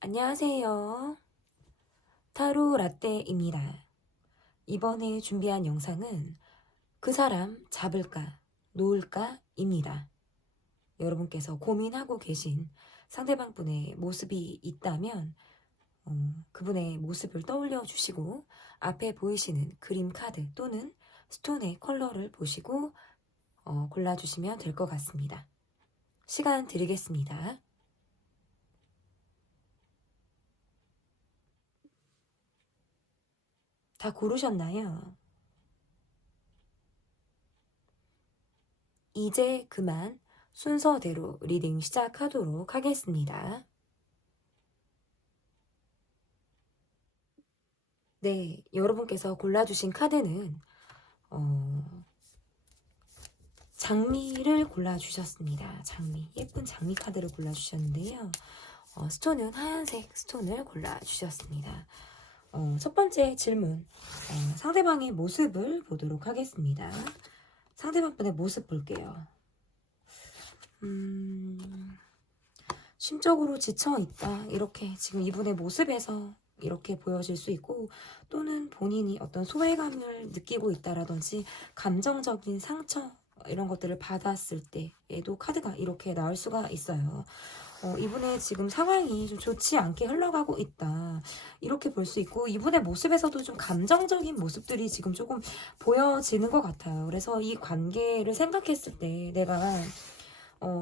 안녕하세요. 타로 라떼입니다. 이번에 준비한 영상은 그 사람 잡을까, 놓을까입니다. 여러분께서 고민하고 계신 상대방분의 모습이 있다면 그분의 모습을 떠올려 주시고 앞에 보이시는 그림 카드 또는 스톤의 컬러를 보시고 골라주시면 될 것 같습니다. 시간 드리겠습니다. 다 고르셨나요? 이제 그만 순서대로 리딩 시작하도록 하겠습니다. 네, 여러분께서 골라주신 카드는 장미를 골라주셨습니다. 장미, 예쁜 장미 카드를 골라주셨는데요. 스톤은 하얀색 스톤을 골라주셨습니다. 첫 번째 질문, 상대방의 모습을 보도록 하겠습니다. 상대방 분의 모습 볼게요. 심적으로 지쳐있다. 이렇게 지금 이분의 모습에서 이렇게 보여질 수 있고, 또는 본인이 어떤 소외감을 느끼고 있다라든지 감정적인 상처 이런 것들을 받았을 때에도 카드가 이렇게 나올 수가 있어요. 이분의 지금 상황이 좀 좋지 않게 흘러가고 있다. 이렇게 볼 수 있고, 이분의 모습에서도 좀 감정적인 모습들이 지금 조금 보여지는 것 같아요. 그래서 이 관계를 생각했을 때 내가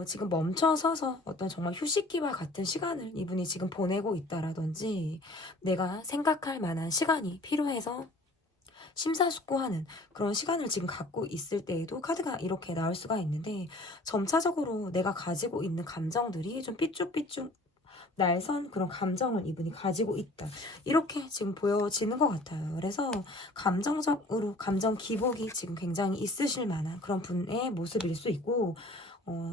지금 멈춰서서 어떤 정말 휴식기와 같은 시간을 이분이 지금 보내고 있다라든지 내가 생각할 만한 시간이 필요해서 심사숙고하는 그런 시간을 지금 갖고 있을 때에도 카드가 이렇게 나올 수가 있는데, 점차적으로 내가 가지고 있는 감정들이 좀 삐쭉삐쭉 날선 그런 감정을 이분이 가지고 있다. 이렇게 지금 보여지는 것 같아요. 그래서 감정적으로 감정 기복이 지금 굉장히 있으실 만한 그런 분의 모습일 수 있고,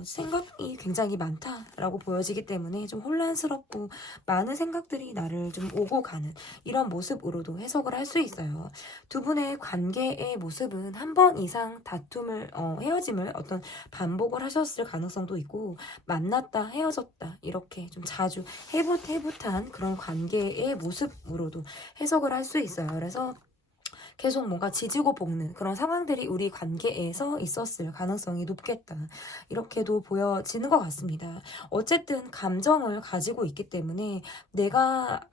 생각이 굉장히 많다라고 보여지기 때문에 좀 혼란스럽고 많은 생각들이 나를 좀 오고 가는 이런 모습으로도 해석을 할 수 있어요. 두 분의 관계의 모습은 한 번 이상 다툼을 헤어짐을 어떤 반복을 하셨을 가능성도 있고, 만났다 헤어졌다 이렇게 좀 자주 해붓해붓한 그런 관계의 모습으로도 해석을 할 수 있어요. 그래서 계속 뭔가 지지고 볶는 그런 상황들이 우리 관계에서 있었을 가능성이 높겠다. 이렇게도 보여지는 것 같습니다. 어쨌든 감정을 가지고 있기 때문에 내가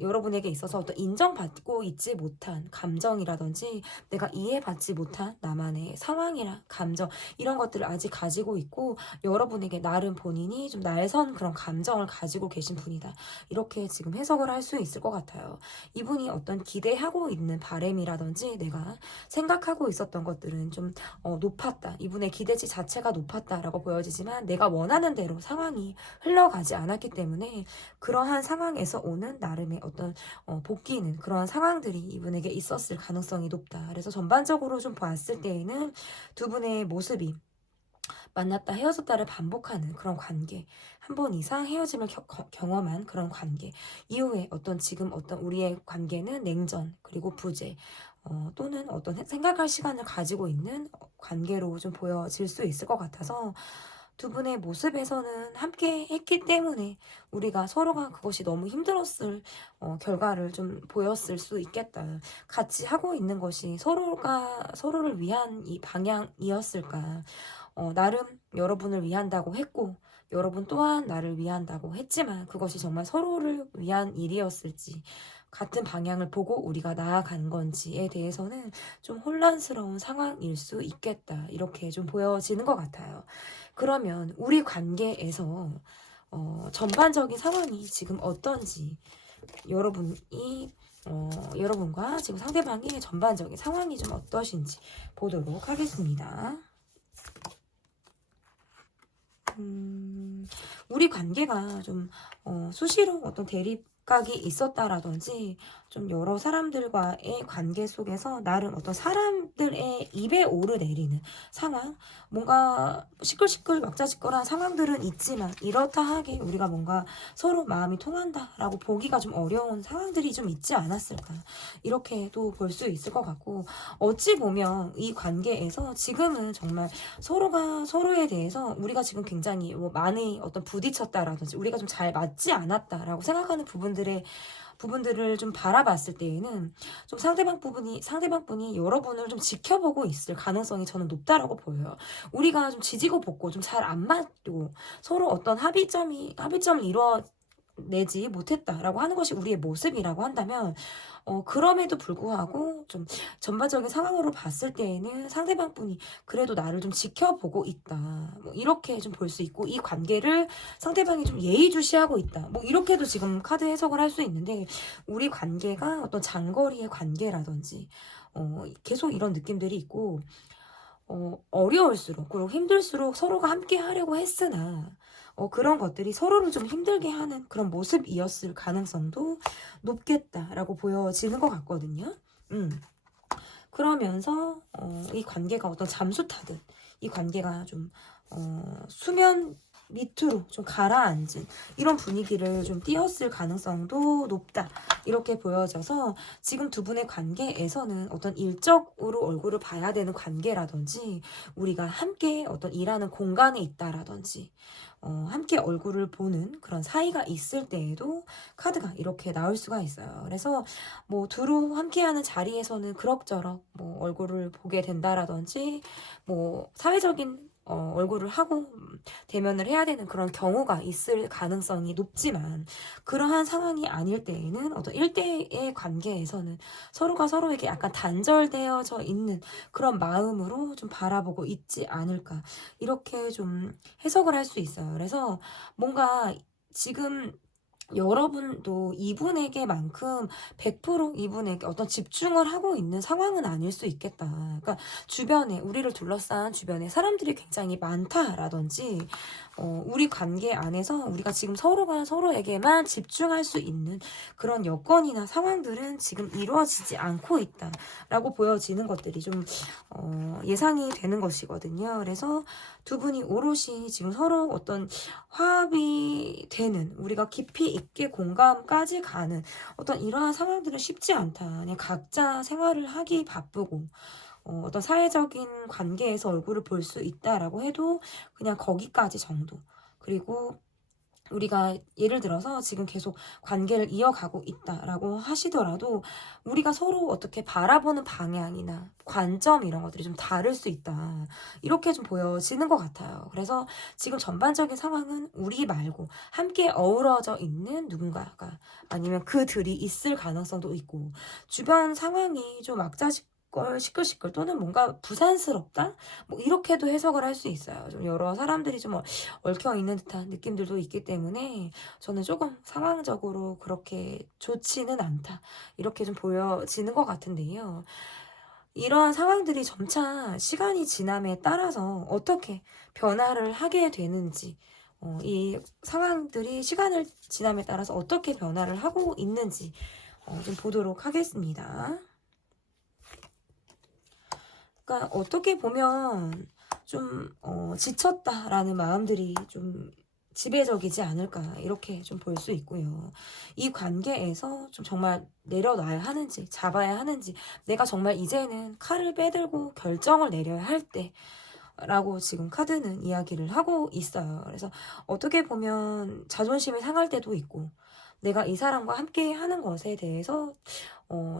여러분에게 있어서 어떤 인정받고 있지 못한 감정이라든지 내가 이해받지 못한 나만의 상황이나 감정 이런 것들을 아직 가지고 있고, 여러분에게 나름 본인이 좀 날선 그런 감정을 가지고 계신 분이다. 이렇게 지금 해석을 할 수 있을 것 같아요. 이분이 어떤 기대하고 있는 바램이라든지 내가 생각하고 있었던 것들은 좀 높았다. 이분의 기대치 자체가 높았다라고 보여지지만 내가 원하는 대로 상황이 흘러가지 않았기 때문에 그러한 상황에서 오는 나름의 어떤 복귀는 그런 상황들이 이분에게 있었을 가능성이 높다. 그래서 전반적으로 좀 봤을 때에는 두 분의 모습이 만났다 헤어졌다를 반복하는 그런 관계, 한 번 이상 헤어짐을 경험한 그런 관계 이후에 지금 어떤 우리의 관계는 냉전 그리고 부재, 또는 어떤 생각할 시간을 가지고 있는 관계로 좀 보여질 수 있을 것 같아서, 두 분의 모습에서는 함께 했기 때문에 우리가 서로가 그것이 너무 힘들었을 결과를 좀 보였을 수 있겠다. 같이 하고 있는 것이 서로를 위한 이 방향이었을까. 나름 여러분을 위한다고 했고, 여러분 또한 나를 위한다고 했지만 그것이 정말 서로를 위한 일이었을지, 같은 방향을 보고 우리가 나아간 건지에 대해서는 좀 혼란스러운 상황일 수 있겠다. 이렇게 좀 보여지는 것 같아요. 그러면 우리 관계에서 전반적인 상황이 지금 어떤지, 여러분과 지금 상대방의 전반적인 상황이 좀 어떠신지 보도록 하겠습니다. 우리 관계가 좀 수시로 어떤 대립 각이 있었다라든지 좀 여러 사람들과의 관계 속에서 나름 어떤 사람들의 입에 오르내리는 상황, 뭔가 시끌시끌 막자지껄한 상황들은 있지만 이렇다 하게 우리가 뭔가 서로 마음이 통한다라고 보기가 좀 어려운 상황들이 좀 있지 않았을까, 이렇게도 볼 수 있을 것 같고, 어찌 보면 이 관계에서 지금은 정말 서로가 서로에 대해서 우리가 지금 굉장히 뭐 많이 어떤 부딪혔다라든지 우리가 좀 잘 맞지 않았다라고 생각하는 부분들을 좀 바라봤을 때에는 좀 상대방 분이 여러분을 좀 지켜보고 있을 가능성이 저는 높다라고 보여요. 우리가 좀 지지고 볶고 좀 잘 안 맞고 서로 어떤 합의점을 이뤄내지 못했다라고 하는 것이 우리의 모습이라고 한다면, 그럼에도 불구하고 좀 전반적인 상황으로 봤을 때에는 상대방 분이 그래도 나를 좀 지켜보고 있다, 뭐 이렇게 좀 볼 수 있고, 이 관계를 상대방이 좀 예의주시하고 있다, 뭐 이렇게도 지금 카드 해석을 할 수 있는데, 우리 관계가 어떤 장거리의 관계라든지 계속 이런 느낌들이 있고, 어려울수록 그리고 힘들수록 서로가 함께 하려고 했으나 그런 것들이 서로를 좀 힘들게 하는 그런 모습이었을 가능성도 높겠다라고 보여지는 것 같거든요. 그러면서 이 관계가 어떤 잠수 타듯 이 관계가 좀 수면 밑으로 좀 가라앉은 이런 분위기를 좀 띄었을 가능성도 높다, 이렇게 보여져서 지금 두 분의 관계에서는 어떤 일적으로 얼굴을 봐야 되는 관계라든지 우리가 함께 어떤 일하는 공간에 있다라든지 함께 얼굴을 보는 그런 사이가 있을 때에도 카드가 이렇게 나올 수가 있어요. 그래서 뭐 두루 함께하는 자리에서는 그럭저럭 뭐 얼굴을 보게 된다라든지 뭐 사회적인 얼굴을 하고 대면을 해야 되는 그런 경우가 있을 가능성이 높지만, 그러한 상황이 아닐 때에는 어떤 1대1의 관계에서는 서로가 서로에게 약간 단절되어져 있는 그런 마음으로 좀 바라보고 있지 않을까, 이렇게 좀 해석을 할 수 있어요. 그래서 뭔가 지금 여러분도 이분에게만큼 100% 이분에게 어떤 집중을 하고 있는 상황은 아닐 수 있겠다. 그러니까 주변에, 우리를 둘러싼 주변에 사람들이 굉장히 많다라든지 우리 관계 안에서 우리가 지금 서로가 서로에게만 집중할 수 있는 그런 여건이나 상황들은 지금 이루어지지 않고 있다라고 보여지는 것들이 좀 예상이 되는 것이거든요. 그래서 두 분이 오롯이 지금 서로 어떤 화합이 되는, 우리가 깊이 있게 공감까지 가는 어떤 이러한 상황들은 쉽지 않다. 그냥 각자 생활을 하기 바쁘고 어떤 사회적인 관계에서 얼굴을 볼 수 있다라고 해도 그냥 거기까지 정도. 그리고 우리가 예를 들어서 지금 계속 관계를 이어가고 있다라고 하시더라도 우리가 서로 어떻게 바라보는 방향이나 관점 이런 것들이 좀 다를 수 있다, 이렇게 좀 보여지는 것 같아요. 그래서 지금 전반적인 상황은 우리 말고 함께 어우러져 있는 누군가가 아니면 그들이 있을 가능성도 있고, 주변 상황이 좀 시끌시끌 또는 뭔가 부산스럽다, 뭐 이렇게도 해석을 할 수 있어요. 좀 여러 사람들이 좀 얽혀 있는 듯한 느낌들도 있기 때문에 저는 조금 상황적으로 그렇게 좋지는 않다, 이렇게 좀 보여지는 것 같은데요. 이러한 상황들이 점차 시간이 지남에 따라서 어떻게 변화를 하게 되는지, 이 상황들이 시간을 지남에 따라서 어떻게 변화를 하고 있는지 좀 보도록 하겠습니다. 그러니까 어떻게 보면 좀 지쳤다라는 마음들이 좀 지배적이지 않을까, 이렇게 좀 볼 수 있고요. 이 관계에서 좀 정말 내려놔야 하는지 잡아야 하는지, 내가 정말 이제는 칼을 빼들고 결정을 내려야 할 때 라고 지금 카드는 이야기를 하고 있어요. 그래서 어떻게 보면 자존심이 상할 때도 있고, 내가 이 사람과 함께 하는 것에 대해서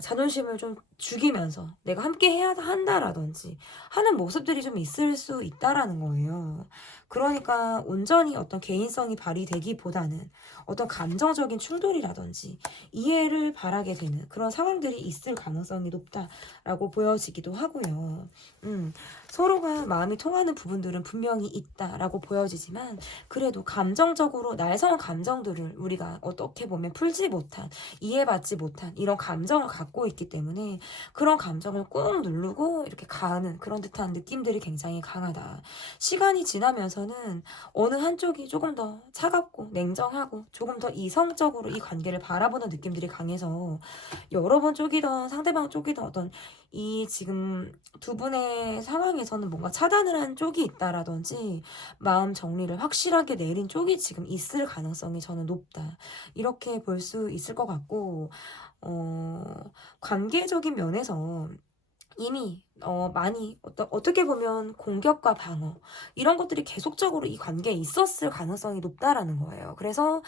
자존심을 좀 죽이면서 내가 함께 해야 한다라든지 하는 모습들이 좀 있을 수 있다라는 거예요. 그러니까 온전히 어떤 개인성이 발휘되기보다는 어떤 감정적인 충돌이라든지 이해를 바라게 되는 그런 상황들이 있을 가능성이 높다라고 보여지기도 하고요. 서로가 마음이 통하는 부분들은 분명히 있다라고 보여지지만, 그래도 감정적으로 날선 감정들을 우리가 어떻게 보면 풀지 못한, 이해받지 못한 이런 감정 감정을 갖고 있기 때문에 그런 감정을 꾹 누르고 이렇게 가는 그런 듯한 느낌들이 굉장히 강하다. 시간이 지나면서는 어느 한쪽이 조금 더 차갑고 냉정하고 조금 더 이성적으로 이 관계를 바라보는 느낌들이 강해서 여러 번 쪽이던 상대방 쪽이던 어떤 이 지금 두 분의 상황에서는 뭔가 차단을 한 쪽이 있다라든지 마음 정리를 확실하게 내린 쪽이 지금 있을 가능성이 저는 높다. 이렇게 볼 수 있을 것 같고, 관계적인 면에서 이미 많이 어떻게 보면 공격과 방어 이런 것들이 계속적으로 이 관계에 있었을 가능성이 높다라는 거예요. 그래서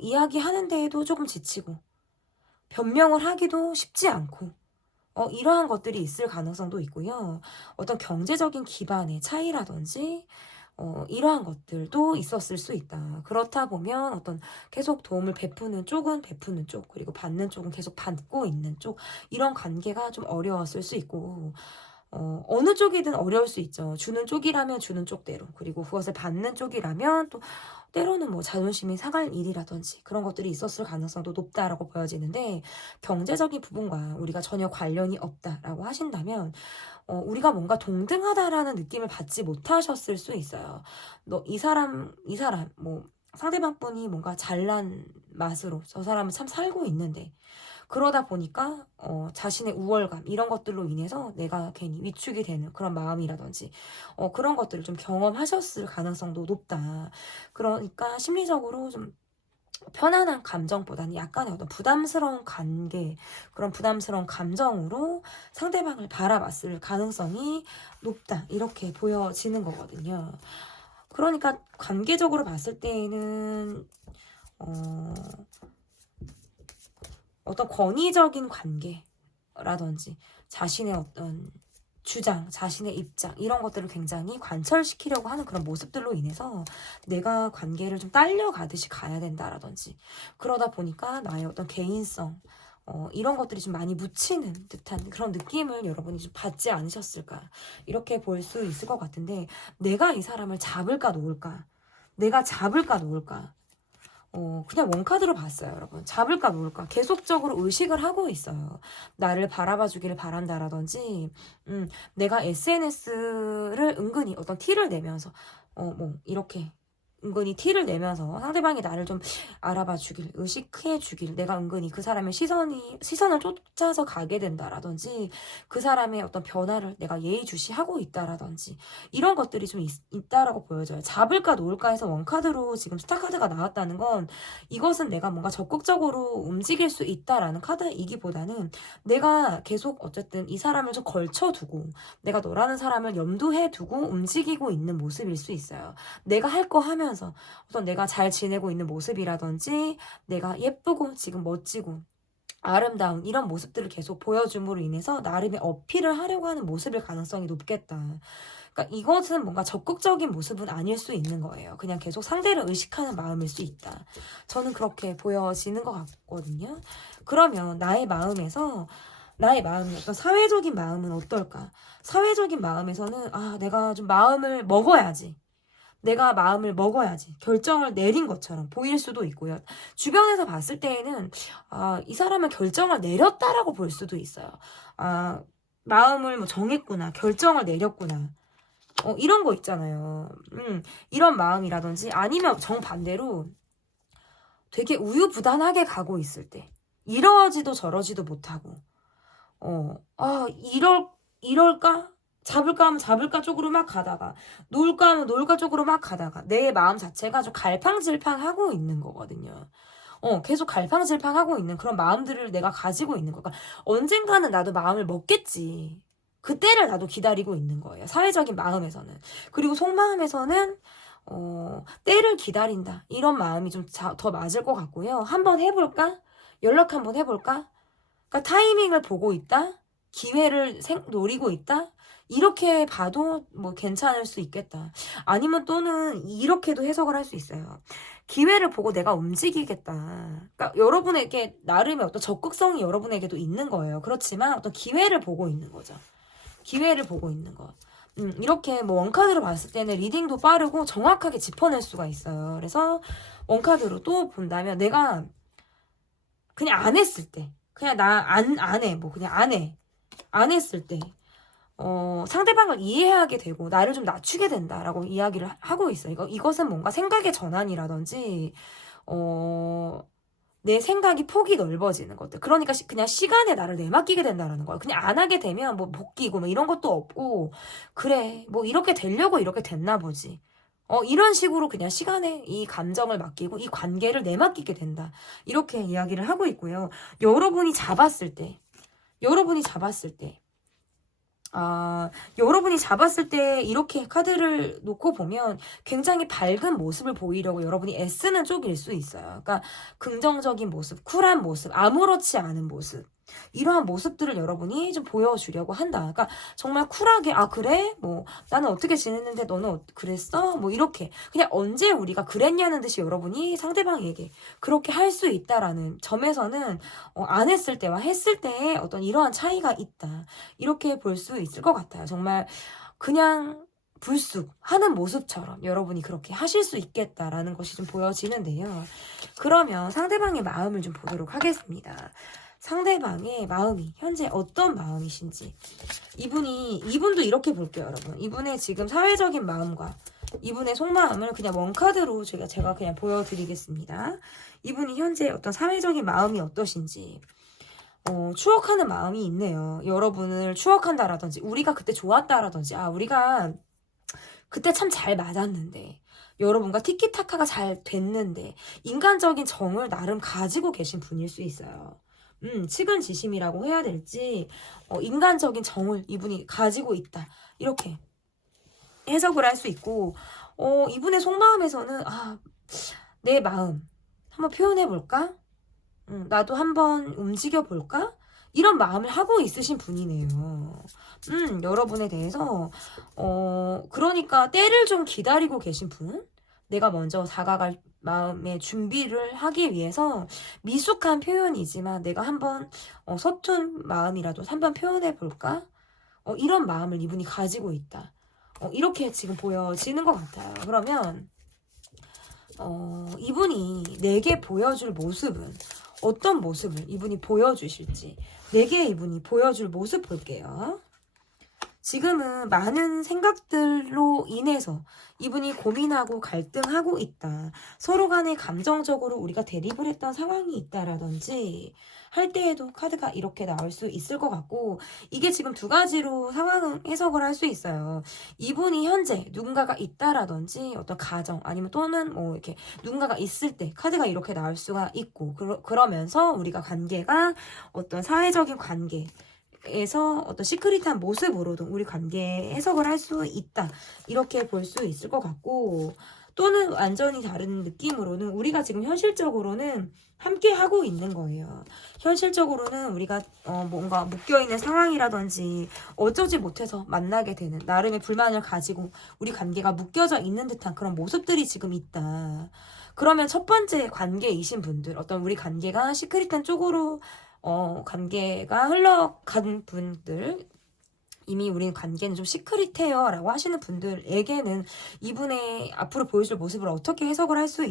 이야기하는 데에도 조금 지치고 변명을 하기도 쉽지 않고 이러한 것들이 있을 가능성도 있고요. 어떤 경제적인 기반의 차이라든지 이러한 것들도 있었을 수 있다. 그렇다 보면 어떤 계속 도움을 베푸는 쪽은 베푸는 쪽, 그리고 받는 쪽은 계속 받고 있는 쪽, 이런 관계가 좀 어려웠을 수 있고, 어느 쪽이든 어려울 수 있죠. 주는 쪽이라면 주는 쪽대로, 그리고 그것을 받는 쪽이라면 또 때로는 뭐 자존심이 상할 일이라든지 그런 것들이 있었을 가능성도 높다라고 보여지는데, 경제적인 부분과 우리가 전혀 관련이 없다라고 하신다면 우리가 뭔가 동등하다라는 느낌을 받지 못하셨을 수 있어요. 이 사람, 뭐, 상대방 분이 뭔가 잘난 맛으로 저 사람은 참 살고 있는데, 그러다 보니까, 자신의 우월감, 이런 것들로 인해서 내가 괜히 위축이 되는 그런 마음이라든지, 그런 것들을 좀 경험하셨을 가능성도 높다. 그러니까 심리적으로 좀 편안한 감정보다는 약간의 어떤 부담스러운 관계, 그런 부담스러운 감정으로 상대방을 바라봤을 가능성이 높다. 이렇게 보여지는 거거든요. 그러니까 관계적으로 봤을 때에는 어떤 권위적인 관계라든지 자신의 어떤 주장, 자신의 입장 이런 것들을 굉장히 관철시키려고 하는 그런 모습들로 인해서 내가 관계를 좀 딸려가듯이 가야 된다라든지, 그러다 보니까 나의 어떤 개인성 이런 것들이 좀 많이 묻히는 듯한 그런 느낌을 여러분이 좀 받지 않으셨을까, 이렇게 볼 수 있을 것 같은데, 내가 이 사람을 잡을까 놓을까, 내가 잡을까 놓을까, 그냥 원카드로 봤어요, 여러분. 잡을까 놓을까 계속적으로 의식을 하고 있어요. 나를 바라봐 주기를 바란다라든지, 내가 SNS를 은근히 어떤 티를 내면서, 뭐, 이렇게 은근히 티를 내면서 상대방이 나를 좀 알아봐 주길, 의식해 주길, 내가 은근히 그 사람의 시선을 쫓아서 가게 된다라든지, 그 사람의 어떤 변화를 내가 예의주시하고 있다라든지, 이런 것들이 좀 있다라고 보여져요. 잡을까 놓을까 해서 원카드로 지금 스타카드가 나왔다는 건, 이것은 내가 뭔가 적극적으로 움직일 수 있다라는 카드이기보다는 내가 계속 어쨌든 이 사람을 좀 걸쳐두고, 내가 너라는 사람을 염두해 두고 움직이고 있는 모습일 수 있어요. 내가 할 거 하면서 우선 내가 잘 지내고 있는 모습이라든지, 내가 예쁘고 지금 멋지고 아름다운 이런 모습들을 계속 보여줌으로 인해서 나름의 어필을 하려고 하는 모습일 가능성이 높겠다. 그러니까 이것은 뭔가 적극적인 모습은 아닐 수 있는 거예요. 그냥 계속 상대를 의식하는 마음일 수 있다. 저는 그렇게 보여지는 것 같거든요. 그러면 나의 마음에서 어떤 사회적인 마음은 어떨까? 사회적인 마음에서는 내가 좀 마음을 먹어야지. 내가 마음을 먹어야지. 결정을 내린 것처럼 보일 수도 있고요. 주변에서 봤을 때에는 이 사람은 결정을 내렸다라고 볼 수도 있어요. 마음을 뭐 정했구나. 결정을 내렸구나. 이런 거 있잖아요. 이런 마음이라든지, 아니면 정반대로 되게 우유부단하게 가고 있을 때, 이러지도 저러지도 못하고 이럴까? 잡을까 하면 잡을까 쪽으로 막 가다가, 놓을까 하면 놓을까 쪽으로 막 가다가, 내 마음 자체가 좀 갈팡질팡하고 있는 거거든요. 계속 갈팡질팡하고 있는 그런 마음들을 내가 가지고 있는 거. 그러니까 언젠가는 나도 마음을 먹겠지. 그때를 나도 기다리고 있는 거예요. 사회적인 마음에서는. 그리고 속마음에서는 때를 기다린다. 이런 마음이 좀 더 맞을 것 같고요. 한번 해볼까? 연락 한번 해볼까? 그러니까 타이밍을 보고 있다? 기회를 노리고 있다? 이렇게 봐도 뭐 괜찮을 수 있겠다. 아니면 또는 이렇게도 해석을 할 수 있어요. 기회를 보고 내가 움직이겠다. 그러니까 여러분에게 나름의 어떤 적극성이 여러분에게도 있는 거예요. 그렇지만 어떤 기회를 보고 있는 거죠. 기회를 보고 있는 거. 이렇게 뭐 원카드로 봤을 때는 리딩도 빠르고 정확하게 짚어낼 수가 있어요. 그래서 원카드로 또 본다면, 내가 그냥 안 했을 때, 그냥 나 안 해. 뭐 그냥 안 해. 안 했을 때 상대방을 이해하게 되고 나를 좀 낮추게 된다라고 이야기를 하고 있어요. 이것은 뭔가 생각의 전환이라든지 내 생각이 폭이 넓어지는 것들. 그러니까 그냥 시간에 나를 내맡기게 된다라는 거예요. 그냥 안 하게 되면 뭐 복귀고 뭐 이런 것도 없고 그래 뭐 이렇게 되려고 이렇게 됐나 보지. 이런 식으로 그냥 시간에 이 감정을 맡기고 이 관계를 내맡기게 된다. 이렇게 이야기를 하고 있고요. 여러분이 잡았을 때 여러분이 잡았을 때 이렇게 카드를 놓고 보면 굉장히 밝은 모습을 보이려고 여러분이 애쓰는 쪽일 수 있어요. 그러니까 긍정적인 모습, 쿨한 모습, 아무렇지 않은 모습. 이러한 모습들을 여러분이 좀 보여주려고 한다. 그러니까 정말 쿨하게 그래? 뭐 나는 어떻게 지냈는데 너는 그랬어? 뭐 이렇게 그냥 언제 우리가 그랬냐는 듯이 여러분이 상대방에게 그렇게 할 수 있다라는 점에서는 안 했을 때와 했을 때의 어떤 이러한 차이가 있다. 이렇게 볼 수 있을 것 같아요. 정말 그냥 불쑥 하는 모습처럼 여러분이 그렇게 하실 수 있겠다라는 것이 좀 보여지는데요. 그러면 상대방의 마음을 좀 보도록 하겠습니다. 상대방의 마음이 현재 어떤 마음이신지 이분도 이렇게 볼게요, 여러분. 이분의 지금 사회적인 마음과 이분의 속마음을 그냥 원카드로 제가 그냥 보여드리겠습니다. 이분이 현재 어떤 사회적인 마음이 어떠신지 추억하는 마음이 있네요. 여러분을 추억한다라든지 우리가 그때 좋았다라든지 우리가 그때 참 잘 맞았는데 여러분과 티키타카가 잘 됐는데 인간적인 정을 나름 가지고 계신 분일 수 있어요. 측은지심이라고 해야 될지 인간적인 정을 이분이 가지고 있다. 이렇게 해석을 할 수 있고 이분의 속마음에서는 내 마음 한번 표현해볼까? 나도 한번 움직여볼까? 이런 마음을 하고 있으신 분이네요. 여러분에 대해서 그러니까 때를 좀 기다리고 계신 분? 내가 먼저 다가갈 마음의 준비를 하기 위해서 미숙한 표현이지만 내가 한번 서툰 마음이라도 한번 표현해볼까? 이런 마음을 이분이 가지고 있다. 이렇게 지금 보여지는 것 같아요. 그러면 이분이 내게 보여줄 모습은 어떤 모습을 이분이 보여주실지 내게 이분이 보여줄 모습 볼게요. 지금은 많은 생각들로 인해서 이분이 고민하고 갈등하고 있다. 서로 간에 감정적으로 우리가 대립을 했던 상황이 있다라든지 할 때에도 카드가 이렇게 나올 수 있을 것 같고 이게 지금 두 가지로 상황은 해석을 할 수 있어요. 이분이 현재 누군가가 있다라든지 어떤 가정 아니면 또는 뭐 이렇게 누군가가 있을 때 카드가 이렇게 나올 수가 있고 그러면서 우리가 관계가 어떤 사회적인 관계 에서 어떤 시크릿한 모습으로도 우리 관계에 해석을 할 수 있다. 이렇게 볼 수 있을 것 같고 또는 완전히 다른 느낌으로는 우리가 지금 현실적으로는 함께 하고 있는 거예요. 현실적으로는 우리가 뭔가 묶여있는 상황이라든지 어쩌지 못해서 만나게 되는 나름의 불만을 가지고 우리 관계가 묶여져 있는 듯한 그런 모습들이 지금 있다. 그러면 첫 번째 관계이신 분들 어떤 우리 관계가 시크릿한 쪽으로 관계가 흘러간 분들 이미 우리 관계는 좀 시크릿해요 라고 하시는 분들에게는 이분의 앞으로 보여줄 모습을 어떻게 해석을 할 수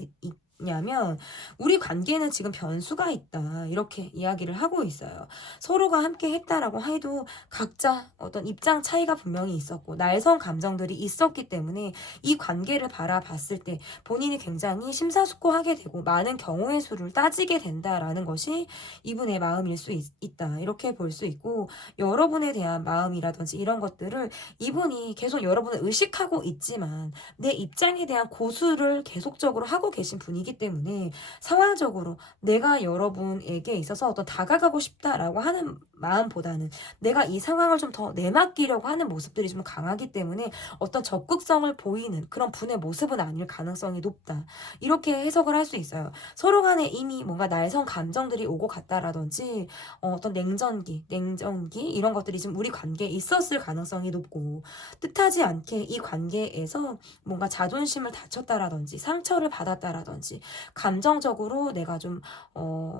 있냐면 우리 관계는 지금 변수가 있다 이렇게 이야기를 하고 있어요. 서로가 함께 했다라고 해도 각자 어떤 입장 차이가 분명히 있었고 날선 감정들이 있었기 때문에 이 관계를 바라봤을 때 본인이 굉장히 심사숙고하게 되고 많은 경우의 수를 따지게 된다라는 것이 이분의 마음일 수 있다 이렇게 볼 수 있고 여러분에 대한 마음이라든지 이런 것들을 이분이 계속 여러분을 의식하고 있지만 내 입장에 대한 고수를 계속적으로 하고 계신 분이기 때문에 상황적으로 내가 여러분에게 있어서 어떤 다가가고 싶다라고 하는 마음보다는 내가 이 상황을 좀 더 내맡기려고 하는 모습들이 좀 강하기 때문에 어떤 적극성을 보이는 그런 분의 모습은 아닐 가능성이 높다. 이렇게 해석을 할 수 있어요. 서로 간에 이미 뭔가 날선 감정들이 오고 갔다라든지 어떤 냉전기 이런 것들이 지금 우리 관계에 있었을 가능성이 높고 뜻하지 않게 이 관계에서 뭔가 자존심을 다쳤다라든지 상처를 받았다라든지 있다라든지 감정적으로 내가 좀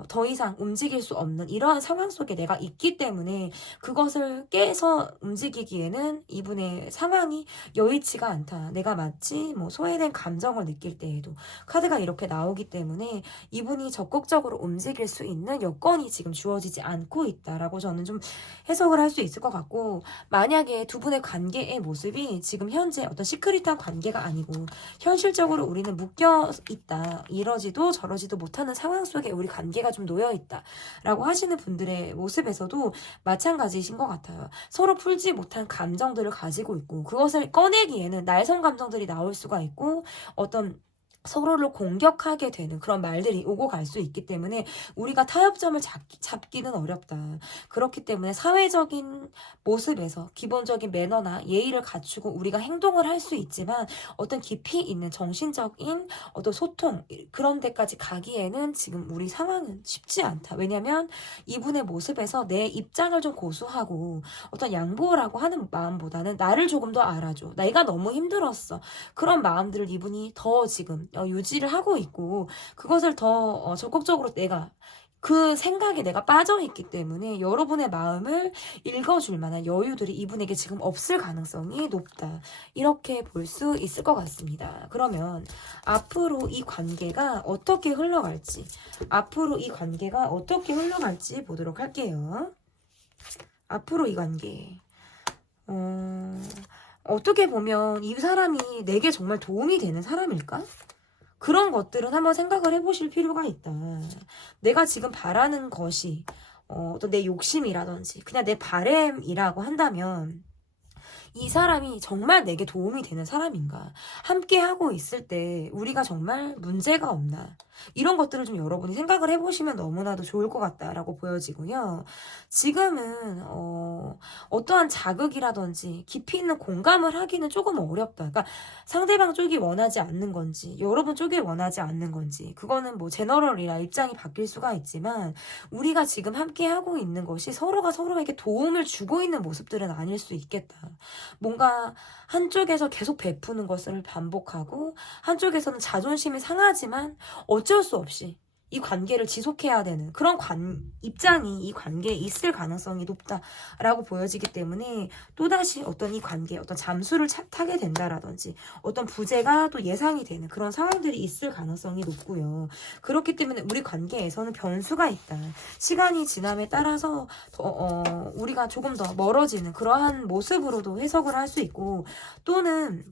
더 이상 움직일 수 없는 이러한 상황 속에 내가 있기 때문에 그것을 깨서 움직이기에는 이분의 상황이 여의치가 않다. 내가 마치 뭐 소외된 감정을 느낄 때에도 카드가 이렇게 나오기 때문에 이분이 적극적으로 움직일 수 있는 여건이 지금 주어지지 않고 있다라고 저는 좀 해석을 할 수 있을 것 같고, 만약에 두 분의 관계의 모습이 지금 현재 어떤 시크릿한 관계가 아니고 현실적으로 우리는 묶여 있다, 이러지도 저러지도 못하는 상황 속에 우리 관계가 좀 놓여 있다 라고 하시는 분들의 모습에서도 마찬가지이신 것 같아요. 서로 풀지 못한 감정들을 가지고 있고 그것을 꺼내기에는 날선 감정들이 나올 수가 있고 어떤 서로를 공격하게 되는 그런 말들이 오고 갈 수 있기 때문에 우리가 타협점을 잡기는 어렵다. 그렇기 때문에 사회적인 모습에서 기본적인 매너나 예의를 갖추고 우리가 행동을 할 수 있지만 어떤 깊이 있는 정신적인 어떤 소통 그런 데까지 가기에는 지금 우리 상황은 쉽지 않다. 왜냐면 이분의 모습에서 내 입장을 좀 고수하고 어떤 양보라고 하는 마음보다는 나를 조금 더 알아줘. 내가 너무 힘들었어. 그런 마음들을 이분이 더 지금 유지를 하고 있고 그것을 더 적극적으로 내가 그 생각에 내가 빠져있기 때문에 여러분의 마음을 읽어줄 만한 여유들이 이분에게 지금 없을 가능성이 높다. 이렇게 볼 수 있을 것 같습니다. 그러면 앞으로 이 관계가 어떻게 흘러갈지 보도록 할게요. 앞으로 이 관계 어떻게 보면 이 사람이 내게 정말 도움이 되는 사람일까? 그런 것들은 한번 생각을 해보실 필요가 있다. 내가 지금 바라는 것이 어떤 내 욕심이라든지 그냥 내 바램이라고 한다면 이 사람이 정말 내게 도움이 되는 사람인가? 함께 하고 있을 때 우리가 정말 문제가 없나? 이런 것들을 좀 여러분이 생각을 해보시면 너무나도 좋을 것 같다라고 보여지고요. 지금은 어떠한 자극이라든지 깊이 있는 공감을 하기는 조금 어렵다. 그러니까 상대방 쪽이 원하지 않는 건지 여러분 쪽이 원하지 않는 건지 그거는 뭐 제너럴이라 입장이 바뀔 수가 있지만 우리가 지금 함께 하고 있는 것이 서로가 서로에게 도움을 주고 있는 모습들은 아닐 수 있겠다. 뭔가 한쪽에서 계속 베푸는 것을 반복하고 한쪽에서는 자존심이 상하지만 어쩔 수 없이 이 관계를 지속해야 되는 그런 입장이 이 관계에 있을 가능성이 높다라고 보여지기 때문에 또다시 어떤 이 관계에 어떤 잠수를 타게 된다라든지 어떤 부재가 또 예상이 되는 그런 상황들이 있을 가능성이 높고요. 그렇기 때문에 우리 관계에서는 변수가 있다. 시간이 지남에 따라서 우리가 조금 더 멀어지는 그러한 모습으로도 해석을 할 수 있고 또는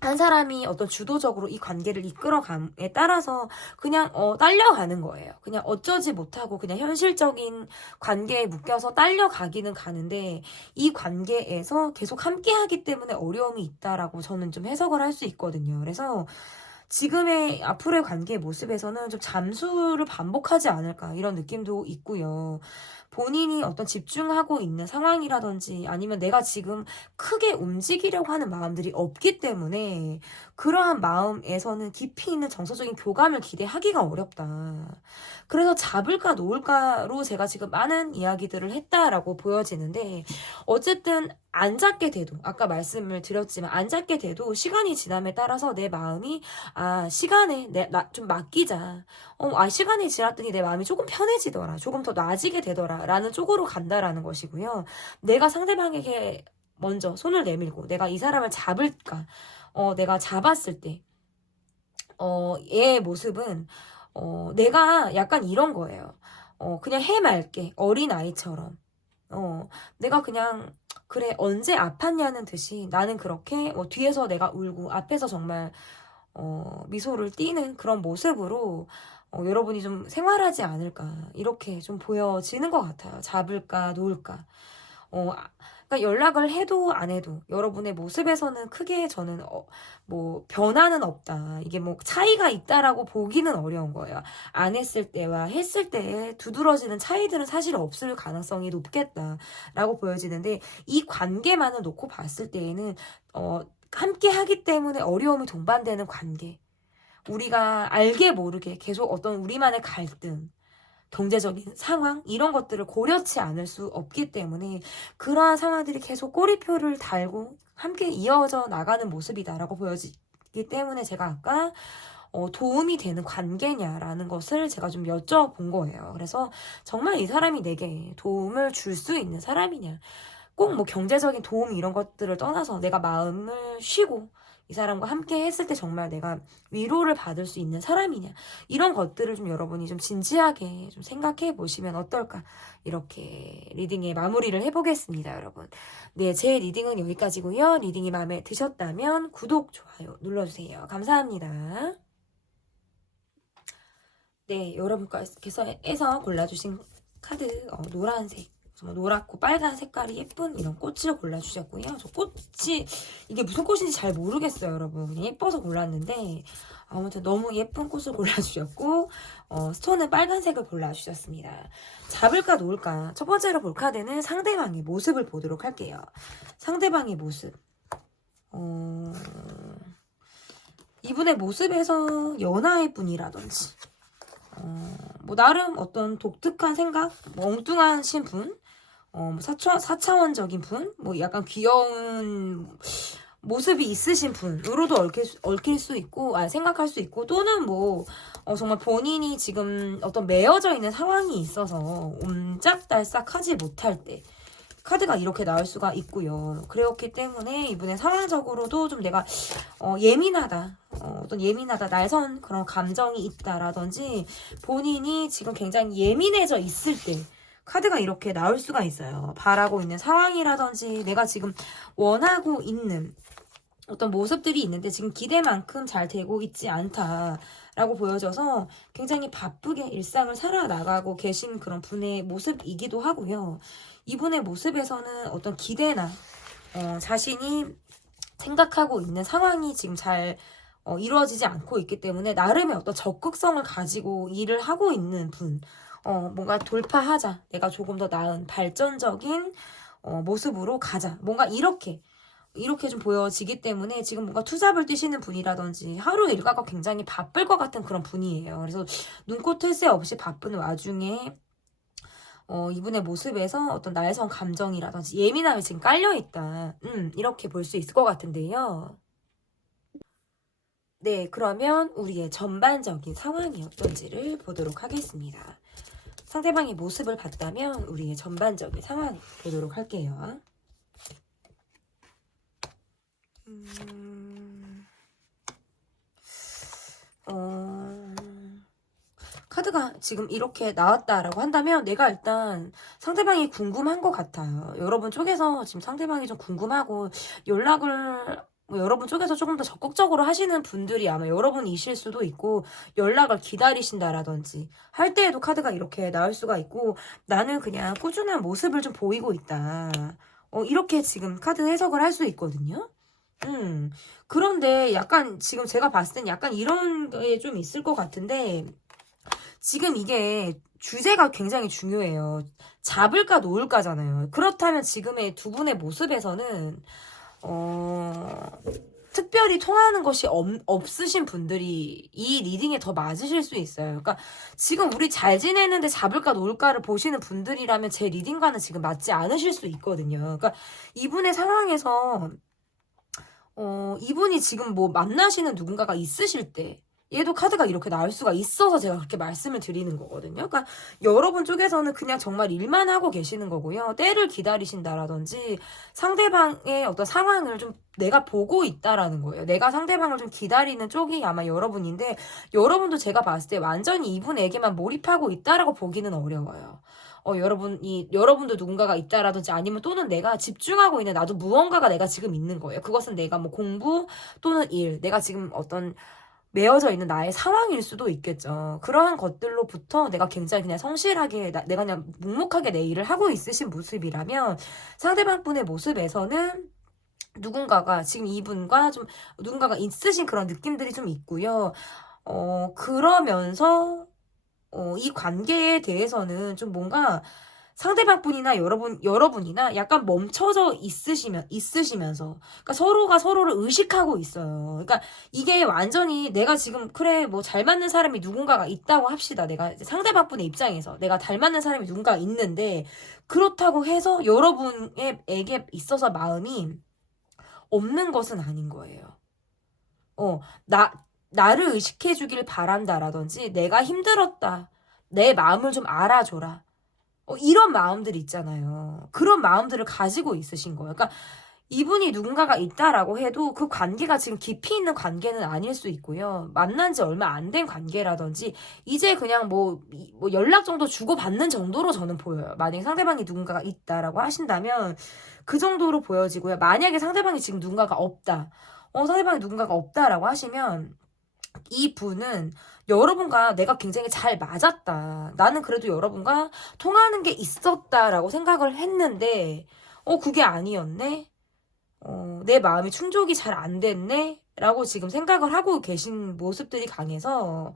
한 사람이 어떤 주도적으로 이 관계를 이끌어감에 따라서 그냥 딸려가는 거예요. 그냥 어쩌지 못하고 그냥 현실적인 관계에 묶여서 딸려가기는 가는데 이 관계에서 계속 함께하기 때문에 어려움이 있다라고 저는 좀 해석을 할 수 있거든요. 그래서 지금의 앞으로의 관계의 모습에서는 좀 잠수를 반복하지 않을까 이런 느낌도 있고요. 본인이 어떤 집중하고 있는 상황이라든지 아니면 내가 지금 크게 움직이려고 하는 마음들이 없기 때문에 그러한 마음에서는 깊이 있는 정서적인 교감을 기대하기가 어렵다. 그래서 잡을까 놓을까로 제가 지금 많은 이야기들을 했다라고 보여지는데 어쨌든 안 잡게 돼도 아까 말씀을 드렸지만 안 잡게 돼도 시간이 지남에 따라서 내 마음이 시간에 좀 맡기자. 시간이 지났더니 내 마음이 조금 편해지더라. 조금 더 나아지게 되더라. 라는 쪽으로 간다라는 것이고요. 내가 상대방에게 먼저 손을 내밀고 내가 이 사람을 잡을까? 내가 잡았을 때 얘의 모습은 내가 약간 이런 거예요. 그냥 해맑게 어린아이처럼 내가 그냥 그래 언제 아팠냐는 듯이 나는 그렇게 뒤에서 내가 울고 앞에서 정말 미소를 띠는 그런 모습으로 여러분이 좀 생활하지 않을까 이렇게 좀 보여지는 것 같아요. 잡을까 놓을까 그러니까 연락을 해도 안 해도 여러분의 모습에서는 크게 저는 뭐 변화는 없다. 이게 뭐 차이가 있다라고 보기는 어려운 거예요. 안 했을 때와 했을 때의 두드러지는 차이들은 사실 없을 가능성이 높겠다라고 보여지는데 이 관계만을 놓고 봤을 때에는 함께 하기 때문에 어려움이 동반되는 관계. 우리가 알게 모르게 계속 어떤 우리만의 갈등 경제적인 상황 이런 것들을 고려치 않을 수 없기 때문에 그러한 상황들이 계속 꼬리표를 달고 함께 이어져 나가는 모습이다라고 보여지기 때문에 제가 아까 도움이 되는 관계냐라는 것을 제가 좀 여쭤본 거예요. 그래서 정말 이 사람이 내게 도움을 줄 수 있는 사람이냐. 꼭 뭐 경제적인 도움 이런 것들을 떠나서 내가 마음을 쉬고 이 사람과 함께 했을 때 정말 내가 위로를 받을 수 있는 사람이냐. 이런 것들을 좀 여러분이 좀 진지하게 좀 생각해 보시면 어떨까. 이렇게 리딩의 마무리를 해보겠습니다, 여러분. 네, 제 리딩은 여기까지고요. 리딩이 마음에 드셨다면 구독, 좋아요 눌러주세요. 감사합니다. 네, 여러분께서 골라주신 카드 노란색, 정말 노랗고 빨간 색깔이 예쁜 이런 꽃을 골라주셨고요. 저 꽃이 이게 무슨 꽃인지 잘 모르겠어요, 여러분. 그냥 예뻐서 골랐는데 아무튼 너무 예쁜 꽃을 골라주셨고 스톤은 빨간색을 골라주셨습니다. 잡을까 놓을까? 첫 번째로 볼 카드는 상대방의 모습을 보도록 할게요. 상대방의 모습. 이분의 모습에서 연하의 분이라든지 뭐 나름 어떤 독특한 생각, 뭐 엉뚱하신 분, 뭐 사차원적인 분, 뭐 약간 귀여운 모습이 있으신 분으로도 얽힐 수 있고, 생각할 수 있고, 또는 뭐 정말 본인이 지금 어떤 매여져 있는 상황이 있어서 옴짝달싹하지 못할 때 카드가 이렇게 나올 수가 있고요. 그렇기 때문에 이분의 상황적으로도 좀 내가 예민하다, 어떤 예민하다, 날선 그런 감정이 있다라든지 본인이 지금 굉장히 예민해져 있을 때 카드가 이렇게 나올 수가 있어요. 바라고 있는 상황이라든지 내가 지금 원하고 있는 어떤 모습들이 있는데 지금 기대만큼 잘 되고 있지 않다라고 보여져서 굉장히 바쁘게 일상을 살아나가고 계신 그런 분의 모습이기도 하고요. 이분의 모습에서는 어떤 기대나 자신이 생각하고 있는 상황이 지금 잘 이루어지지 않고 있기 때문에 나름의 어떤 적극성을 가지고 일을 하고 있는 분, 뭔가 돌파하자, 내가 조금 더 나은 발전적인 모습으로 가자, 뭔가 이렇게 좀 보여지기 때문에 지금 뭔가 투잡을 뛰시는 분이라든지 하루 일과가 굉장히 바쁠 것 같은 그런 분이에요. 그래서 눈코 틀 새 없이 바쁜 와중에 이분의 모습에서 어떤 날선 감정이라든지 예민함이 지금 깔려있다. 이렇게 볼 수 있을 것 같은데요. 네, 그러면 우리의 전반적인 상황이 어떤지를 보도록 하겠습니다. 상대방의 모습을 봤다면 우리의 전반적인 상황 보도록 할게요. 카드가 지금 이렇게 나왔다라고 한다면 내가 일단 상대방이 궁금한 것 같아요. 여러분 쪽에서 지금 상대방이 좀 궁금하고 연락을 뭐 여러분 쪽에서 조금 더 적극적으로 하시는 분들이 아마 여러분이실 수도 있고 연락을 기다리신다라든지 할 때에도 카드가 이렇게 나올 수가 있고 나는 그냥 꾸준한 모습을 좀 보이고 있다. 이렇게 지금 카드 해석을 할 수 있거든요. 그런데 약간 지금 제가 봤을 땐 약간 이런 게 좀 있을 것 같은데 지금 이게 주제가 굉장히 중요해요. 잡을까 놓을까잖아요. 그렇다면 지금의 두 분의 모습에서는 특별히 통하는 것이 없으신 분들이 이 리딩에 더 맞으실 수 있어요. 그러니까 지금 우리 잘 지내는데 잡을까 놓을까를 보시는 분들이라면 제 리딩과는 지금 맞지 않으실 수 있거든요. 그러니까 이분의 상황에서 이분이 지금 뭐 만나시는 누군가가 있으실 때 얘도 카드가 이렇게 나올 수가 있어서 제가 그렇게 말씀을 드리는 거거든요. 그러니까 여러분 쪽에서는 그냥 정말 일만 하고 계시는 거고요. 때를 기다리신다라든지 상대방의 어떤 상황을 좀 내가 보고 있다라는 거예요. 내가 상대방을 좀 기다리는 쪽이 아마 여러분인데 여러분도 제가 봤을 때 완전히 이분에게만 몰입하고 있다라고 보기는 어려워요. 여러분도 누군가가 있다라든지 아니면 또는 내가 집중하고 있는 나도 무언가가 내가 지금 있는 거예요. 그것은 내가 뭐 공부 또는 일, 내가 지금 어떤 매어져 있는 나의 상황일 수도 있겠죠. 그러한 것들로부터 내가 굉장히 그냥 성실하게, 내가 그냥 묵묵하게 내 일을 하고 있으신 모습이라면 상대방 분의 모습에서는 누군가가 지금 이분과 좀 누군가가 있으신 그런 느낌들이 좀 있고요. 그러면서 이 관계에 대해서는 좀 뭔가 상대방 분이나 여러분이나 약간 멈춰져 있으시면서, 그러니까 서로가 서로를 의식하고 있어요. 그러니까 이게 완전히 내가 지금, 그래, 뭐 잘 맞는 사람이 누군가가 있다고 합시다. 내가 이제 상대방 분의 입장에서 내가 잘 맞는 사람이 누군가가 있는데, 그렇다고 해서 여러분에게 있어서 마음이 없는 것은 아닌 거예요. 나를 의식해 주길 바란다라든지 내가 힘들었다. 내 마음을 좀 알아줘라. 이런 마음들 있잖아요. 그런 마음들을 가지고 있으신 거예요. 그러니까 이분이 누군가가 있다라고 해도 그 관계가 지금 깊이 있는 관계는 아닐 수 있고요. 만난 지 얼마 안 된 관계라든지 이제 그냥 뭐 연락 정도 주고받는 정도로 저는 보여요. 만약에 상대방이 누군가가 있다라고 하신다면 그 정도로 보여지고요. 만약에 상대방이 지금 누군가가 없다. 상대방이 누군가가 없다라고 하시면 이 분은 여러분과 내가 굉장히 잘 맞았다. 나는 그래도 여러분과 통하는 게 있었다라고 생각을 했는데 그게 아니었네. 내 마음이 충족이 잘 안 됐네? 라고 지금 생각을 하고 계신 모습들이 강해서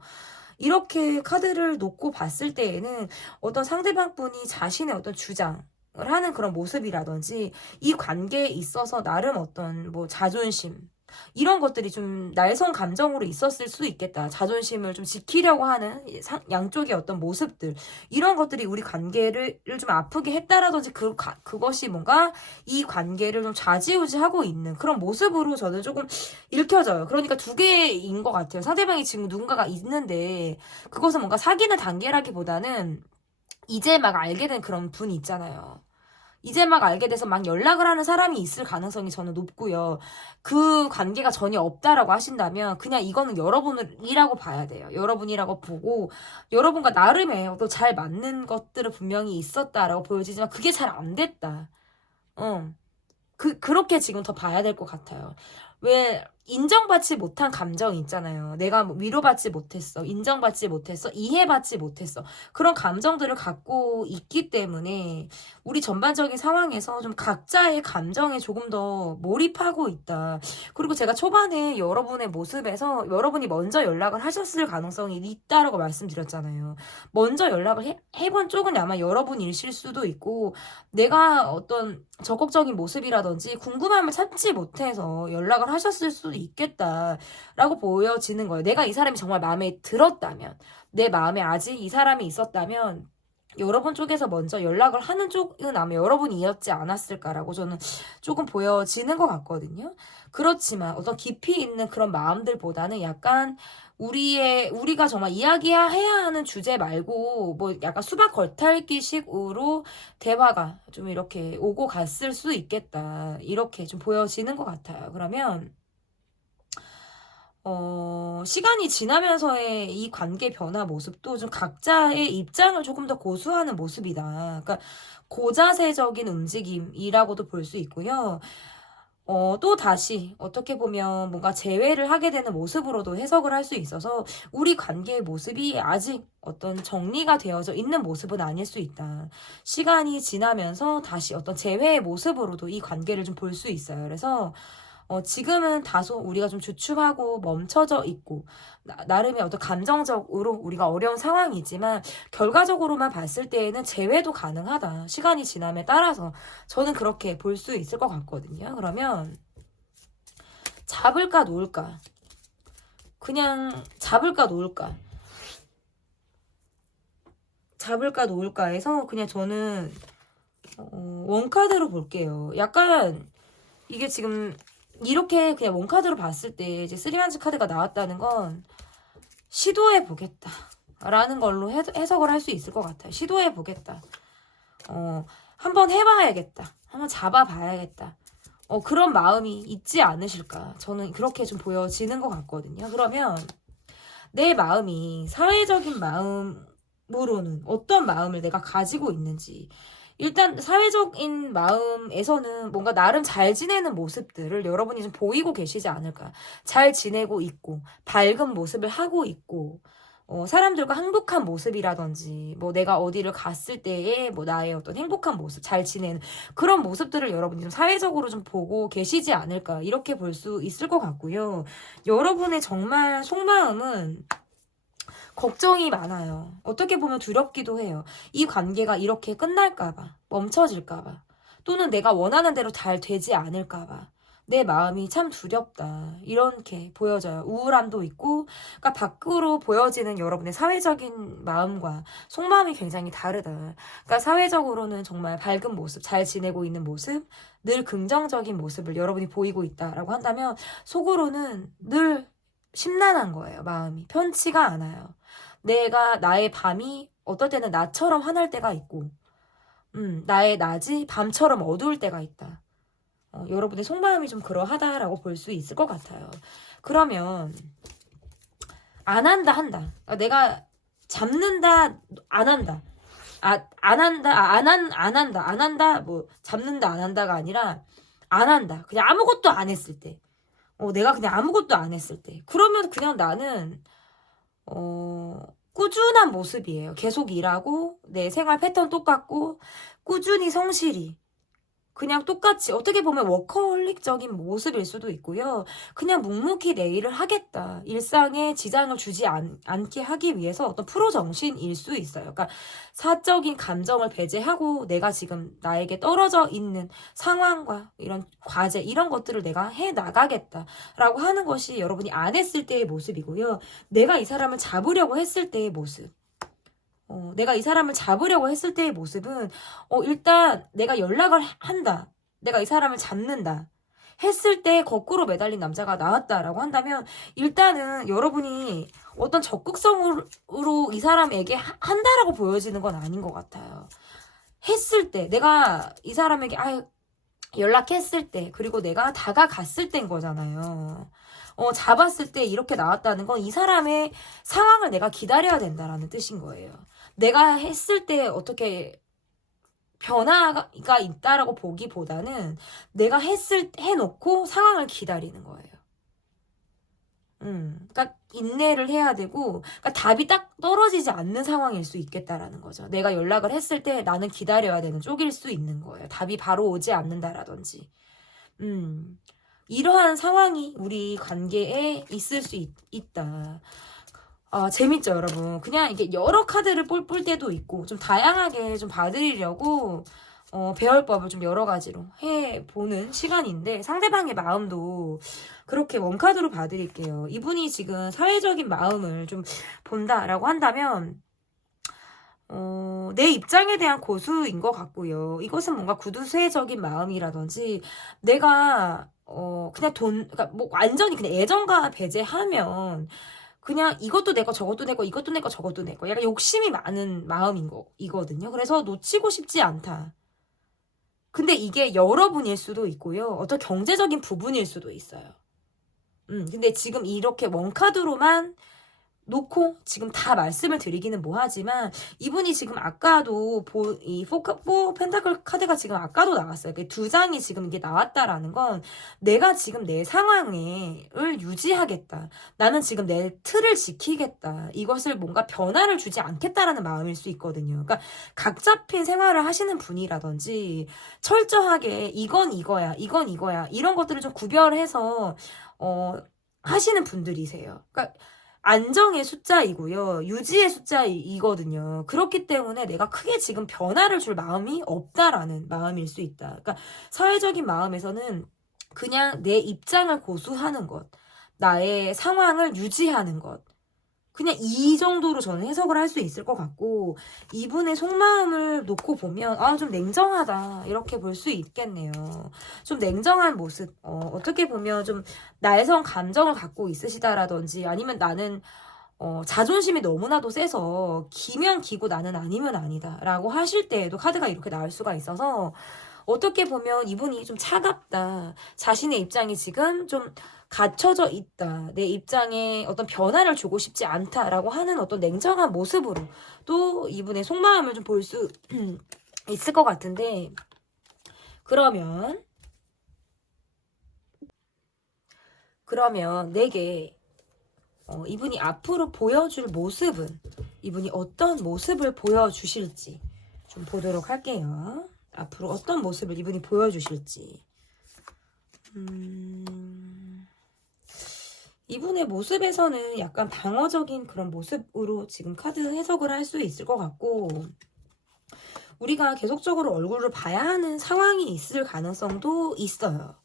이렇게 카드를 놓고 봤을 때에는 어떤 상대방 분이 자신의 어떤 주장을 하는 그런 모습이라든지 이 관계에 있어서 나름 어떤 뭐 자존심 이런 것들이 좀 날선 감정으로 있었을 수 있겠다. 자존심을 좀 지키려고 하는 양쪽의 어떤 모습들 이런 것들이 우리 관계를 좀 아프게 했다라든지 그것이 뭔가 이 관계를 좀 좌지우지하고 있는 그런 모습으로 저는 조금 읽혀져요. 그러니까 두 개인 것 같아요. 상대방이 지금 누군가가 있는데 그것은 뭔가 사귀는 단계라기보다는 이제 막 알게 된 그런 분이 있잖아요. 이제 막 알게 돼서 막 연락을 하는 사람이 있을 가능성이 저는 높고요. 그 관계가 전혀 없다라고 하신다면 그냥 이거는 여러분이라고 봐야 돼요. 여러분이라고 보고 여러분과 나름의 또 잘 맞는 것들은 분명히 있었다라고 보여지지만 그게 잘 안 됐다. 그렇게 지금 더 봐야 될 것 같아요. 왜 인정받지 못한 감정이 있잖아요. 내가 뭐 위로받지 못했어. 인정받지 못했어. 이해받지 못했어. 그런 감정들을 갖고 있기 때문에 우리 전반적인 상황에서 좀 각자의 감정에 조금 더 몰입하고 있다. 그리고 제가 초반에 여러분의 모습에서 여러분이 먼저 연락을 하셨을 가능성이 있다라고 말씀드렸잖아요. 먼저 연락을 해본 쪽은 아마 여러분이실 수도 있고 내가 어떤 적극적인 모습이라든지 궁금함을 참지 못해서 연락을 하셨을 수도 있겠다라고 보여지는 거예요. 내가 이 사람이 정말 마음에 들었다면, 내 마음에 아직 이 사람이 있었다면 여러분 쪽에서 먼저 연락을 하는 쪽은 아마 여러분이었지 않았을까라고 저는 조금 보여지는 것 같거든요. 그렇지만 어떤 깊이 있는 그런 마음들보다는 약간 우리가 정말 이야기해야 하는 주제 말고 뭐 약간 수박 겉핥기식으로 대화가 좀 이렇게 오고 갔을 수 있겠다. 이렇게 좀 보여지는 것 같아요. 그러면 시간이 지나면서의 이 관계 변화 모습도 좀 각자의 입장을 조금 더 고수하는 모습이다. 그러니까 고자세적인 움직임이라고도 볼 수 있고요. 또 다시 어떻게 보면 뭔가 재회를 하게 되는 모습으로도 해석을 할 수 있어서 우리 관계의 모습이 아직 어떤 정리가 되어져 있는 모습은 아닐 수 있다. 시간이 지나면서 다시 어떤 재회의 모습으로도 이 관계를 좀 볼 수 있어요. 그래서 지금은 다소 우리가 좀 주춤하고 멈춰져 있고 나름의 어떤 감정적으로 우리가 어려운 상황이지만 결과적으로만 봤을 때에는 재회도 가능하다. 시간이 지남에 따라서 저는 그렇게 볼 수 있을 것 같거든요. 그러면 잡을까 놓을까? 그냥 잡을까 놓을까? 잡을까 놓을까 해서 그냥 저는 원카드로 볼게요. 약간 이게 지금 이렇게 그냥 원카드로 봤을 때 이제 쓰리만즈 카드가 나왔다는 건 시도해 보겠다 라는 걸로 해석을 할 수 있을 것 같아요. 시도해 보겠다. 한번 해봐야겠다. 한번 잡아봐야겠다. 그런 마음이 있지 않으실까. 저는 그렇게 좀 보여지는 것 같거든요. 그러면 내 마음이 사회적인 마음으로는 어떤 마음을 내가 가지고 있는지 일단 사회적인 마음에서는 뭔가 나름 잘 지내는 모습들을 여러분이 좀 보이고 계시지 않을까. 잘 지내고 있고 밝은 모습을 하고 있고 사람들과 행복한 모습이라든지 뭐 내가 어디를 갔을 때에 뭐 나의 어떤 행복한 모습 잘 지내는 그런 모습들을 여러분이 좀 사회적으로 좀 보고 계시지 않을까 이렇게 볼 수 있을 것 같고요. 여러분의 정말 속마음은 걱정이 많아요. 어떻게 보면 두렵기도 해요. 이 관계가 이렇게 끝날까봐, 멈춰질까봐, 또는 내가 원하는 대로 잘 되지 않을까봐, 내 마음이 참 두렵다. 이렇게 보여져요. 우울함도 있고, 그러니까 밖으로 보여지는 여러분의 사회적인 마음과 속마음이 굉장히 다르다. 그러니까 사회적으로는 정말 밝은 모습, 잘 지내고 있는 모습, 늘 긍정적인 모습을 여러분이 보이고 있다라고 한다면, 속으로는 늘 심란한 거예요. 마음이 편치가 않아요. 나의 밤이 어떨 때는 나처럼 환할 때가 있고, 나의 낮이 밤처럼 어두울 때가 있다. 여러분의 속마음이 좀 그러하다라고 볼 수 있을 것 같아요. 그러면 안 한다 한다. 내가 잡는다 안 한다. 안 한다 안 한다 뭐 잡는다 안 한다가 아니라 안 한다. 그냥 아무것도 안 했을 때. 내가 그냥 아무것도 안 했을 때. 그러면 그냥 나는 꾸준한 모습이에요. 계속 일하고 내 생활 패턴 똑같고 꾸준히 성실히 그냥 똑같이 어떻게 보면 워커홀릭적인 모습일 수도 있고요. 그냥 묵묵히 내 일을 하겠다. 일상에 지장을 주지 않게 하기 위해서 어떤 프로 정신일 수 있어요. 그러니까 사적인 감정을 배제하고 내가 지금 나에게 떨어져 있는 상황과 이런 과제 이런 것들을 내가 해 나가겠다라고 하는 것이 여러분이 안 했을 때의 모습이고요. 내가 이 사람을 잡으려고 했을 때의 모습. 내가 이 사람을 잡으려고 했을 때의 모습은 일단 내가 연락을 한다. 내가 이 사람을 잡는다. 했을 때 거꾸로 매달린 남자가 나왔다라고 한다면 일단은 여러분이 어떤 적극성으로 이 사람에게 한다라고 보여지는 건 아닌 것 같아요. 했을 때 내가 이 사람에게 연락했을 때 그리고 내가 다가갔을 때인 거잖아요. 잡았을 때 이렇게 나왔다는 건 이 사람의 상황을 내가 기다려야 된다라는 뜻인 거예요. 내가 했을 때 어떻게 변화가 있다라고 보기보다는 내가 해놓고 상황을 기다리는 거예요. 그러니까 인내를 해야 되고, 그러니까 답이 딱 떨어지지 않는 상황일 수 있겠다라는 거죠. 내가 연락을 했을 때 나는 기다려야 되는 쪽일 수 있는 거예요. 답이 바로 오지 않는다라든지. 이러한 상황이 우리 관계에 있을 수 있다. 재밌죠, 여러분. 그냥 이게 여러 카드를 볼 때도 있고, 좀 다양하게 좀 봐드리려고, 배울 법을 좀 여러 가지로 해보는 시간인데, 상대방의 마음도 그렇게 원카드로 봐드릴게요. 이분이 지금 사회적인 마음을 좀 본다라고 한다면, 내 입장에 대한 고수인 것 같고요. 이것은 뭔가 구두쇠적인 마음이라든지, 내가, 그냥 그러니까 뭐 완전히 그냥 애정과 배제하면, 그냥 이것도 내 거 저것도 내 거 이것도 내 거 저것도 내 거 약간 욕심이 많은 마음인 이거든요. 그래서 놓치고 싶지 않다. 근데 이게 여러분일 수도 있고요. 어떤 경제적인 부분일 수도 있어요. 근데 지금 이렇게 원카드로만 놓고 지금 다 말씀을 드리기는 뭐하지만 이분이 지금 아까도 이 포 펜타클 카드가 지금 아까도 나왔어요. 두 장이 지금 이게 나왔다라는 건 내가 지금 내 상황을 유지하겠다. 나는 지금 내 틀을 지키겠다. 이것을 뭔가 변화를 주지 않겠다라는 마음일 수 있거든요. 그러니까 각 잡힌 생활을 하시는 분이라든지 철저하게 이건 이거야, 이건 이거야 이런 것들을 좀 구별해서 하시는 분들이세요. 그러니까 안정의 숫자이고요. 유지의 숫자이거든요. 그렇기 때문에 내가 크게 지금 변화를 줄 마음이 없다라는 마음일 수 있다. 그러니까 사회적인 마음에서는 그냥 내 입장을 고수하는 것, 나의 상황을 유지하는 것, 그냥 이 정도로 저는 해석을 할 수 있을 것 같고 이분의 속마음을 놓고 보면 좀 냉정하다 이렇게 볼 수 있겠네요. 좀 냉정한 모습 어떻게 보면 좀 날성 감정을 갖고 있으시다라든지 아니면 나는 자존심이 너무나도 세서 기면 기고 나는 아니면 아니다 라고 하실 때에도 카드가 이렇게 나올 수가 있어서 어떻게 보면 이분이 좀 차갑다. 자신의 입장이 지금 좀 갇혀져 있다. 내 입장에 어떤 변화를 주고 싶지 않다라고 하는 어떤 냉정한 모습으로 또 이분의 속마음을 좀 볼 수 있을 것 같은데 그러면 내게 이분이 앞으로 보여줄 모습은 이분이 어떤 모습을 보여주실지 좀 보도록 할게요. 앞으로 어떤 모습을 이분이 보여주실지. 이분의 모습에서는 약간 방어적인 그런 모습으로 지금 카드 해석을 할 수 있을 것 같고 우리가 계속적으로 얼굴을 봐야 하는 상황이 있을 가능성도 있어요.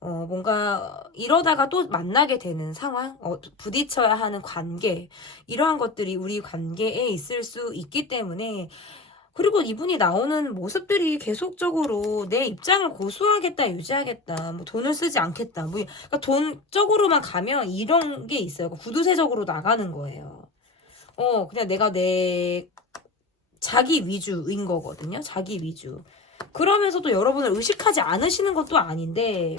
뭔가 이러다가 또 만나게 되는 상황, 부딪혀야 하는 관계 이러한 것들이 우리 관계에 있을 수 있기 때문에 그리고 이분이 나오는 모습들이 계속적으로 내 입장을 고수하겠다, 유지하겠다, 뭐 돈을 쓰지 않겠다, 뭐 그러니까 돈적으로만 가면 이런 게 있어요. 구두쇠적으로 나가는 거예요. 그냥 내가 내 자기 위주인 거거든요. 자기 위주. 그러면서도 여러분을 의식하지 않으시는 것도 아닌데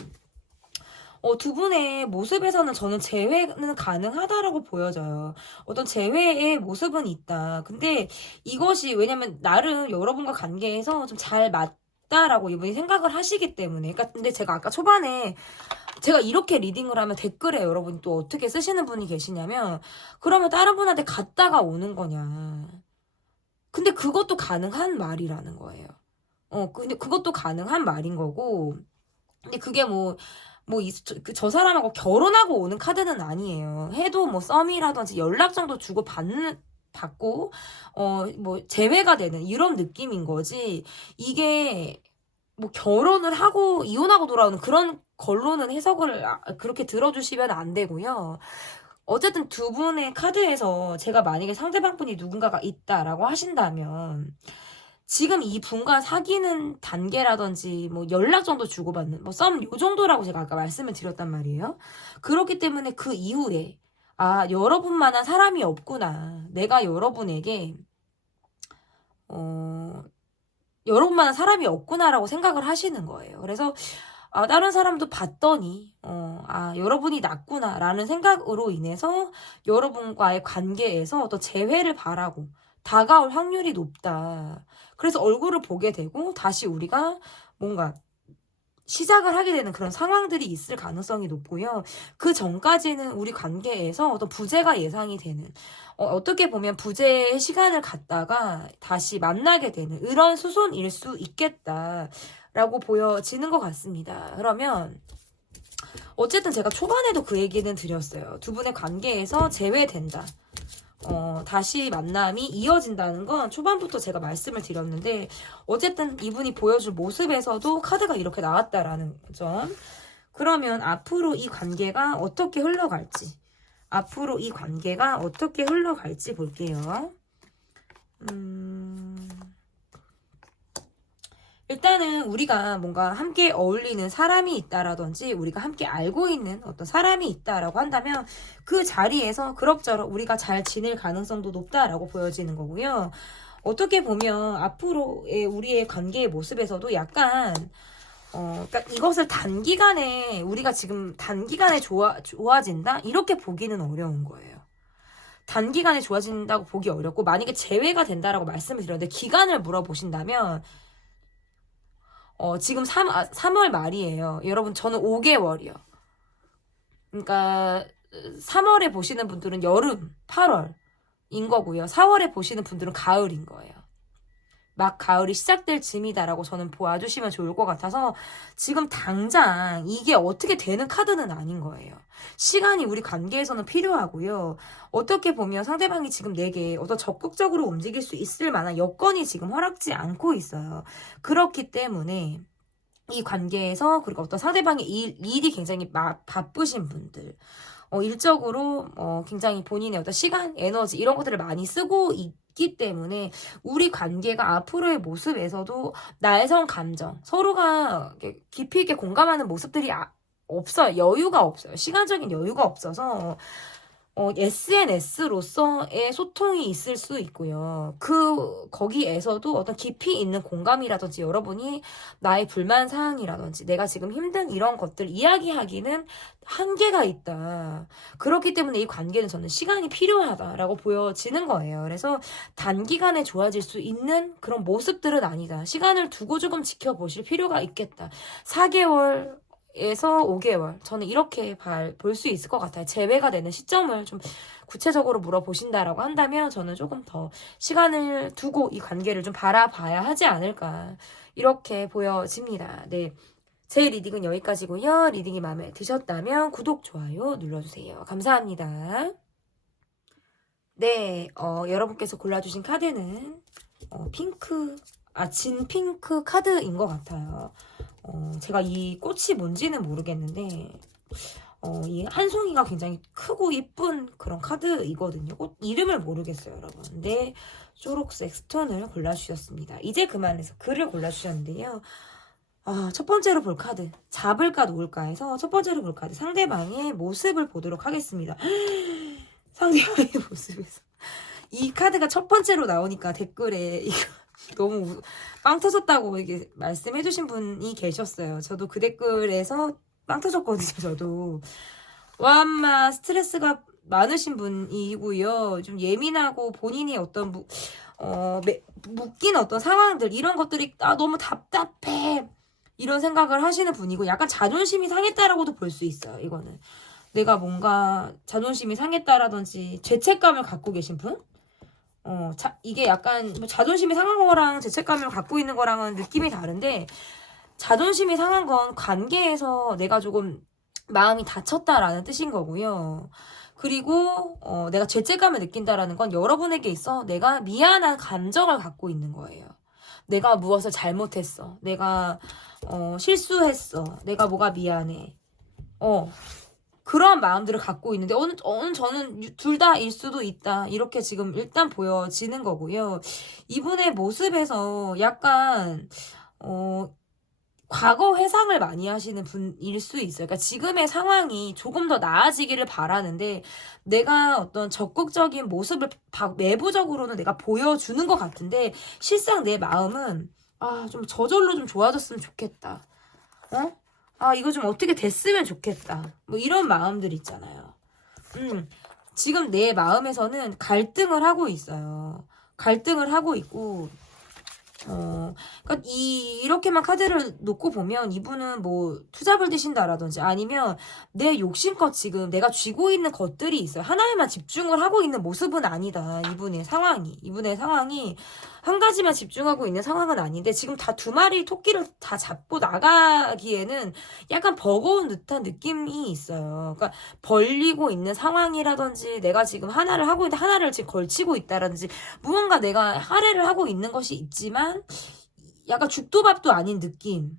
두 분의 모습에서는 저는 재회는 가능하다라고 보여져요. 어떤 재회의 모습은 있다. 근데 이것이 왜냐면 나름 여러분과 관계에서 좀 잘 맞다라고 이분이 생각을 하시기 때문에. 그러니까 근데 제가 아까 초반에 제가 이렇게 리딩을 하면 댓글에 여러분이 또 어떻게 쓰시는 분이 계시냐면 그러면 다른 분한테 갔다가 오는 거냐. 근데 그것도 가능한 말이라는 거예요. 근데 그것도 가능한 말인 거고. 근데 그게 저 사람하고 결혼하고 오는 카드는 아니에요. 해도 뭐 썸이라든지 연락 정도 받고, 재회가 되는 이런 느낌인 거지. 이게 뭐 결혼을 하고 이혼하고 돌아오는 그런 걸로는 해석을 그렇게 들어주시면 안 되고요. 어쨌든 두 분의 카드에서 제가 만약에 상대방 분이 누군가가 있다라고 하신다면 지금 이 분과 사귀는 단계라든지 뭐 연락 정도 주고받는 뭐 썸 요 정도라고 제가 아까 말씀을 드렸단 말이에요. 그렇기 때문에 그 이후에 여러분만한 사람이 없구나. 내가 여러분에게 여러분만한 사람이 없구나라고 생각을 하시는 거예요. 그래서 다른 사람도 봤더니 여러분이 낫구나라는 생각으로 인해서 여러분과의 관계에서 어떤 재회를 바라고 다가올 확률이 높다. 그래서 얼굴을 보게 되고 다시 우리가 뭔가 시작을 하게 되는 그런 상황들이 있을 가능성이 높고요. 그 전까지는 우리 관계에서 어떤 부재가 예상이 되는 어떻게 보면 부재의 시간을 갖다가 다시 만나게 되는 이런 수순일 수 있겠다라고 보여지는 것 같습니다. 그러면 어쨌든 제가 초반에도 그 얘기는 드렸어요. 두 분의 관계에서 재회된다. 다시 만남이 이어진다는 건 초반부터 제가 말씀을 드렸는데 어쨌든 이분이 보여줄 모습에서도 카드가 이렇게 나왔다라는 점. 그러면 앞으로 이 관계가 어떻게 흘러갈지 볼게요. 일단은 우리가 뭔가 함께 어울리는 사람이 있다라든지 우리가 함께 알고 있는 어떤 사람이 있다라고 한다면 그 자리에서 그럭저럭 우리가 잘 지낼 가능성도 높다라고 보여지는 거고요. 어떻게 보면 앞으로의 우리의 관계의 모습에서도 약간 그러니까 이것을 단기간에 우리가 지금 단기간에 좋아진다? 이렇게 보기는 어려운 거예요. 단기간에 좋아진다고 보기 어렵고 만약에 재회가 된다라고 말씀을 드렸는데 기간을 물어보신다면 지금 3월 말이에요. 여러분, 저는 5개월이요. 그러니까, 3월에 보시는 분들은 여름, 8월인 거고요. 4월에 보시는 분들은 가을인 거예요. 막 가을이 시작될 즈음이다라고 저는 보아주시면 좋을 것 같아서 지금 당장 이게 어떻게 되는 카드는 아닌 거예요. 시간이 우리 관계에서는 필요하고요. 어떻게 보면 상대방이 지금 내게 어떤 적극적으로 움직일 수 있을 만한 여건이 지금 허락지 않고 있어요. 그렇기 때문에 이 관계에서 그리고 어떤 상대방의 일이 굉장히 바쁘신 분들 일적으로 굉장히 본인의 어떤 시간, 에너지 이런 것들을 많이 쓰고 있기 때문에 우리 관계가 앞으로의 모습에서도 날성 감정 서로가 깊이 있게 공감하는 모습들이 없어요. 여유가 없어요. 시간적인 여유가 없어서 SNS로서의 소통이 있을 수 있고요. 거기에서도 어떤 깊이 있는 공감이라든지 여러분이 나의 불만 사항이라든지 내가 지금 힘든 이런 것들 이야기하기는 한계가 있다. 그렇기 때문에 이 관계는 저는 시간이 필요하다라고 보여지는 거예요. 그래서 단기간에 좋아질 수 있는 그런 모습들은 아니다. 시간을 두고 조금 지켜보실 필요가 있겠다. 4개월 에서 5개월 저는 이렇게 볼 수 있을 것 같아요. 재회가 되는 시점을 좀 구체적으로 물어보신다라고 한다면 저는 조금 더 시간을 두고 이 관계를 좀 바라봐야 하지 않을까 이렇게 보여집니다. 네, 제 리딩은 여기까지고요. 리딩이 마음에 드셨다면 구독, 좋아요 눌러주세요. 감사합니다. 네, 여러분께서 골라주신 카드는 진 핑크 카드인 것 같아요. 제가 이 꽃이 뭔지는 모르겠는데 이 한 송이가 굉장히 크고 이쁜 그런 카드이거든요. 이름을 모르겠어요, 여러분. 근데 초록색 스톤을 골라주셨습니다. 이제 그만해서 글을 골라주셨는데요. 첫 번째로 볼 카드, 잡을까 놓을까 해서 첫 번째로 볼 카드, 상대방의 모습을 보도록 하겠습니다. 상대방의 모습에서 이 카드가 첫 번째로 나오니까 댓글에 이거 너무 빵 터졌다고 이게 말씀해주신 분이 계셨어요. 저도 그 댓글에서 빵 터졌거든요. 저도 와 엄마 스트레스가 많으신 분이고요. 좀 예민하고 본인이 어떤 묶인 어떤 상황들 이런 것들이 너무 답답해 이런 생각을 하시는 분이고 약간 자존심이 상했다라고도 볼 수 있어요. 이거는 내가 뭔가 자존심이 상했다라든지 죄책감을 갖고 계신 분? 이게 약간 뭐 자존심이 상한 거랑 죄책감을 갖고 있는 거랑은 느낌이 다른데 자존심이 상한 건 관계에서 내가 조금 마음이 다쳤다라는 뜻인 거고요. 그리고 내가 죄책감을 느낀다라는 건 여러분에게 있어 내가 미안한 감정을 갖고 있는 거예요. 내가 무엇을 잘못했어. 내가 실수했어. 내가 뭐가 미안해. 그런 마음들을 갖고 있는데 저는 둘 다일 수도 있다. 이렇게 지금 일단 보여지는 거고요. 이분의 모습에서 약간 과거 회상을 많이 하시는 분일 수 있어요. 그러니까 지금의 상황이 조금 더 나아지기를 바라는데 내가 어떤 적극적인 모습을 내부적으로는 내가 보여주는 것 같은데 실상 내 마음은 좀 저절로 좀 좋아졌으면 좋겠다. 이거 좀 어떻게 됐으면 좋겠다. 뭐 이런 마음들 있잖아요. 지금 내 마음에서는 갈등을 하고 있어요. 갈등을 하고 있고 그러니까 이렇게만 카드를 놓고 보면 이분은 뭐 투잡을 드신다라든지 아니면 내 욕심껏 지금 내가 쥐고 있는 것들이 있어요. 하나에만 집중을 하고 있는 모습은 아니다. 이분의 상황이 한 가지만 집중하고 있는 상황은 아닌데 지금 다 두 마리 토끼를 다 잡고 나가기에는 약간 버거운 듯한 느낌이 있어요. 그러니까 벌리고 있는 상황이라든지 내가 지금 하나를 하고 있는데 하나를 지금 걸치고 있다라든지 무언가 내가 할애를 하고 있는 것이 있지만 약간 죽도밥도 아닌 느낌인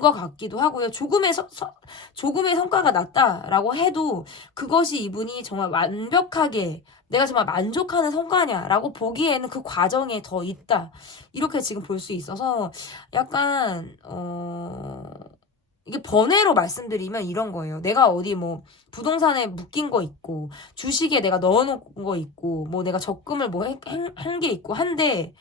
것 같기도 하고요. 조금의 성과가 났다라고 해도 그것이 이분이 정말 완벽하게 내가 정말 만족하는 성과냐라고 보기에는 그 과정에 더 있다. 이렇게 지금 볼 수 있어서 약간 이게 번외로 말씀드리면 이런 거예요. 내가 어디 뭐 부동산에 묶인 거 있고 주식에 내가 넣어놓은 거 있고 뭐 내가 적금을 뭐 한 게 있고 한데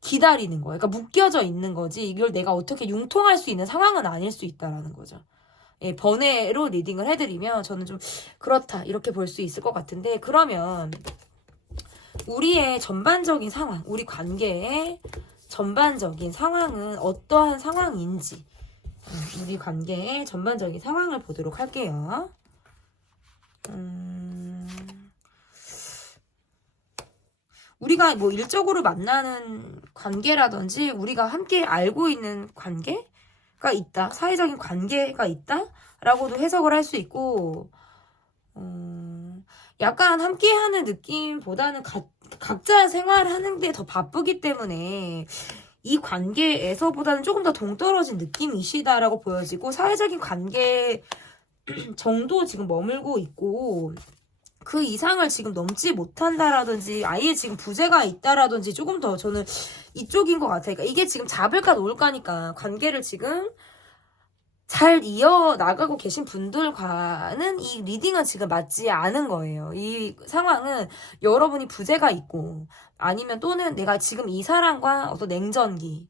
기다리는 거예요. 그러니까 묶여져 있는 거지 이걸 내가 어떻게 융통할 수 있는 상황은 아닐 수 있다라는 거죠. 예, 번외로 리딩을 해드리면 저는 좀 그렇다 이렇게 볼 수 있을 것 같은데 그러면 우리의 전반적인 상황, 우리 관계의 전반적인 상황은 어떠한 상황인지 우리 관계의 전반적인 상황을 보도록 할게요. 우리가 뭐 일적으로 만나는 관계라든지 우리가 함께 알고 있는 관계가 있다. 사회적인 관계가 있다. 라고도 해석을 할 수 있고 약간 함께하는 느낌보다는 각자 생활하는 데 더 바쁘기 때문에 이 관계에서보다는 조금 더 동떨어진 느낌이시다라고 보여지고 사회적인 관계 정도 지금 머물고 있고 그 이상을 지금 넘지 못한다라든지 아예 지금 부재가 있다라든지 조금 더 저는 이쪽인 것 같아요. 그러니까 이게 지금 잡을까 놓을까니까 관계를 지금 잘 이어나가고 계신 분들과는 이 리딩은 지금 맞지 않은 거예요. 이 상황은 여러분이 부재가 있고 아니면 또는 내가 지금 이 사람과 어떤 냉전기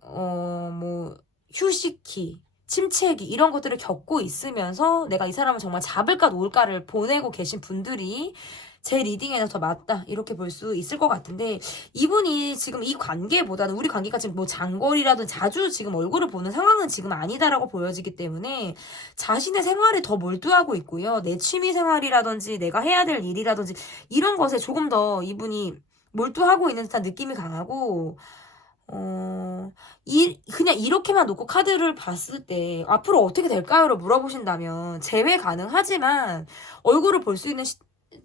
뭐 휴식기 침체기 이런 것들을 겪고 있으면서 내가 이 사람을 정말 잡을까 놓을까를 보내고 계신 분들이 제 리딩에는 더 맞다 이렇게 볼 수 있을 것 같은데 이분이 지금 이 관계보다는 우리 관계가 지금 뭐 장거리라든 자주 지금 얼굴을 보는 상황은 지금 아니다라고 보여지기 때문에 자신의 생활에 더 몰두하고 있고요. 내 취미 생활이라든지 내가 해야 될 일이라든지 이런 것에 조금 더 이분이 몰두하고 있는 듯한 느낌이 강하고 그냥 이렇게만 놓고 카드를 봤을 때 앞으로 어떻게 될까요?를 물어보신다면 재회 가능하지만 얼굴을 볼 수 있는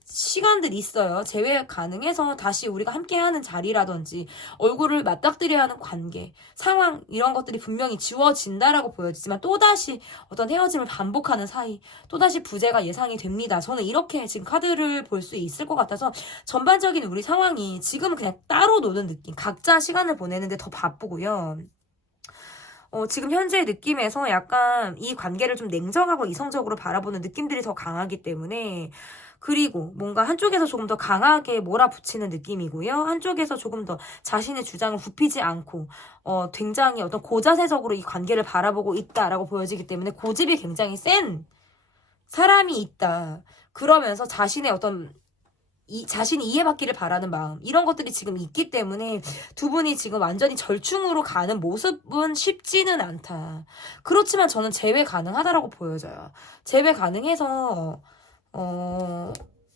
시간들이 있어요. 재회 가능해서 다시 우리가 함께하는 자리라든지 얼굴을 맞닥뜨려야 하는 관계, 상황 이런 것들이 분명히 지워진다라고 보여지지만 또다시 어떤 헤어짐을 반복하는 사이, 또다시 부재가 예상이 됩니다. 저는 이렇게 지금 카드를 볼 수 있을 것 같아서 전반적인 우리 상황이 지금은 그냥 따로 노는 느낌, 각자 시간을 보내는데 더 바쁘고요. 지금 현재 느낌에서 약간 이 관계를 좀 냉정하고 이성적으로 바라보는 느낌들이 더 강하기 때문에, 그리고 뭔가 한쪽에서 조금 더 강하게 몰아붙이는 느낌이고요. 한쪽에서 조금 더 자신의 주장을 굽히지 않고 굉장히 어떤 고자세적으로 이 관계를 바라보고 있다라고 보여지기 때문에 고집이 굉장히 센 사람이 있다. 그러면서 자신의 어떤 자신이 이해받기를 바라는 마음 이런 것들이 지금 있기 때문에 두 분이 지금 완전히 절충으로 가는 모습은 쉽지는 않다. 그렇지만 저는 재회 가능하다라고 보여져요. 재회 가능해서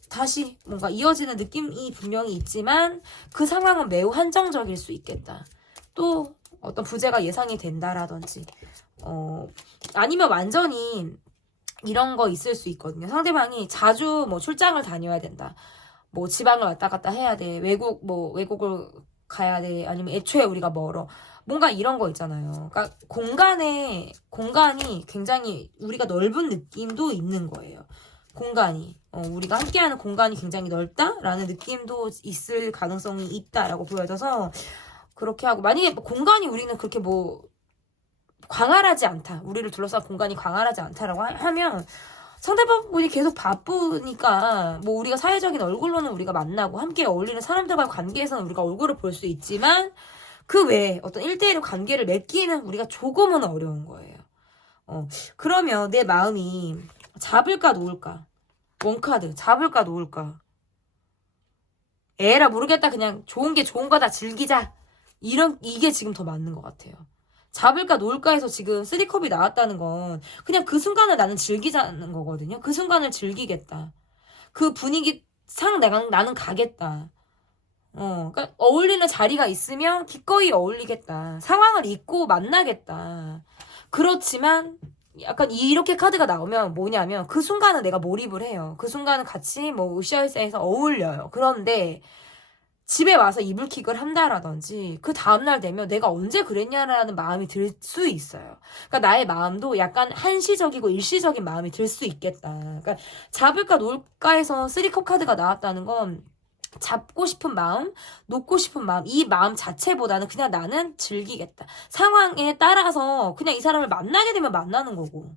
다시 뭔가 이어지는 느낌이 분명히 있지만 그 상황은 매우 한정적일 수 있겠다. 또 어떤 부재가 예상이 된다라든지 아니면 완전히 이런 거 있을 수 있거든요. 상대방이 자주 뭐 출장을 다녀야 된다. 뭐 지방을 왔다 갔다 해야 돼. 외국을 가야 돼. 아니면 애초에 우리가 멀어. 뭔가 이런 거 있잖아요. 그러니까 공간이 굉장히 우리가 넓은 느낌도 있는 거예요. 공간이. 우리가 함께하는 공간이 굉장히 넓다라는 느낌도 있을 가능성이 있다라고 보여져서 그렇게 하고, 만약에 공간이 우리는 그렇게 뭐 광활하지 않다. 우리를 둘러싼 공간이 광활하지 않다라고 하면 상대방분이 계속 바쁘니까 뭐 우리가 사회적인 얼굴로는 우리가 만나고 함께 어울리는 사람들과의 관계에서는 우리가 얼굴을 볼 수 있지만 그 외에 어떤 1대1의 관계를 맺기는 우리가 조금은 어려운 거예요. 그러면 내 마음이 잡을까 놓을까? 원카드 잡을까 놓을까? 에라 모르겠다. 그냥 좋은 게 좋은 거다 즐기자. 이게 지금 더 맞는 것 같아요. 잡을까 놓을까 해서 지금 3컵이 나왔다는 건 그냥 그 순간을 나는 즐기자는 거거든요. 그 순간을 즐기겠다. 그 분위기 나는 가겠다. 그러니까 어울리는 자리가 있으면 기꺼이 어울리겠다. 상황을 잊고 만나겠다. 그렇지만 약간 이렇게 카드가 나오면 뭐냐면 그 순간은 내가 몰입을 해요. 그 순간은 같이 뭐 으쌰으쌰해서 어울려요. 그런데 집에 와서 이불킥을 한다라든지 그 다음날 되면 내가 언제 그랬냐라는 마음이 들 수 있어요. 그러니까 나의 마음도 약간 한시적이고 일시적인 마음이 들 수 있겠다. 그러니까 잡을까 놓을까 해서 3컵 카드가 나왔다는 건 잡고 싶은 마음, 놓고 싶은 마음, 이 마음 자체보다는 그냥 나는 즐기겠다. 상황에 따라서 그냥 이 사람을 만나게 되면 만나는 거고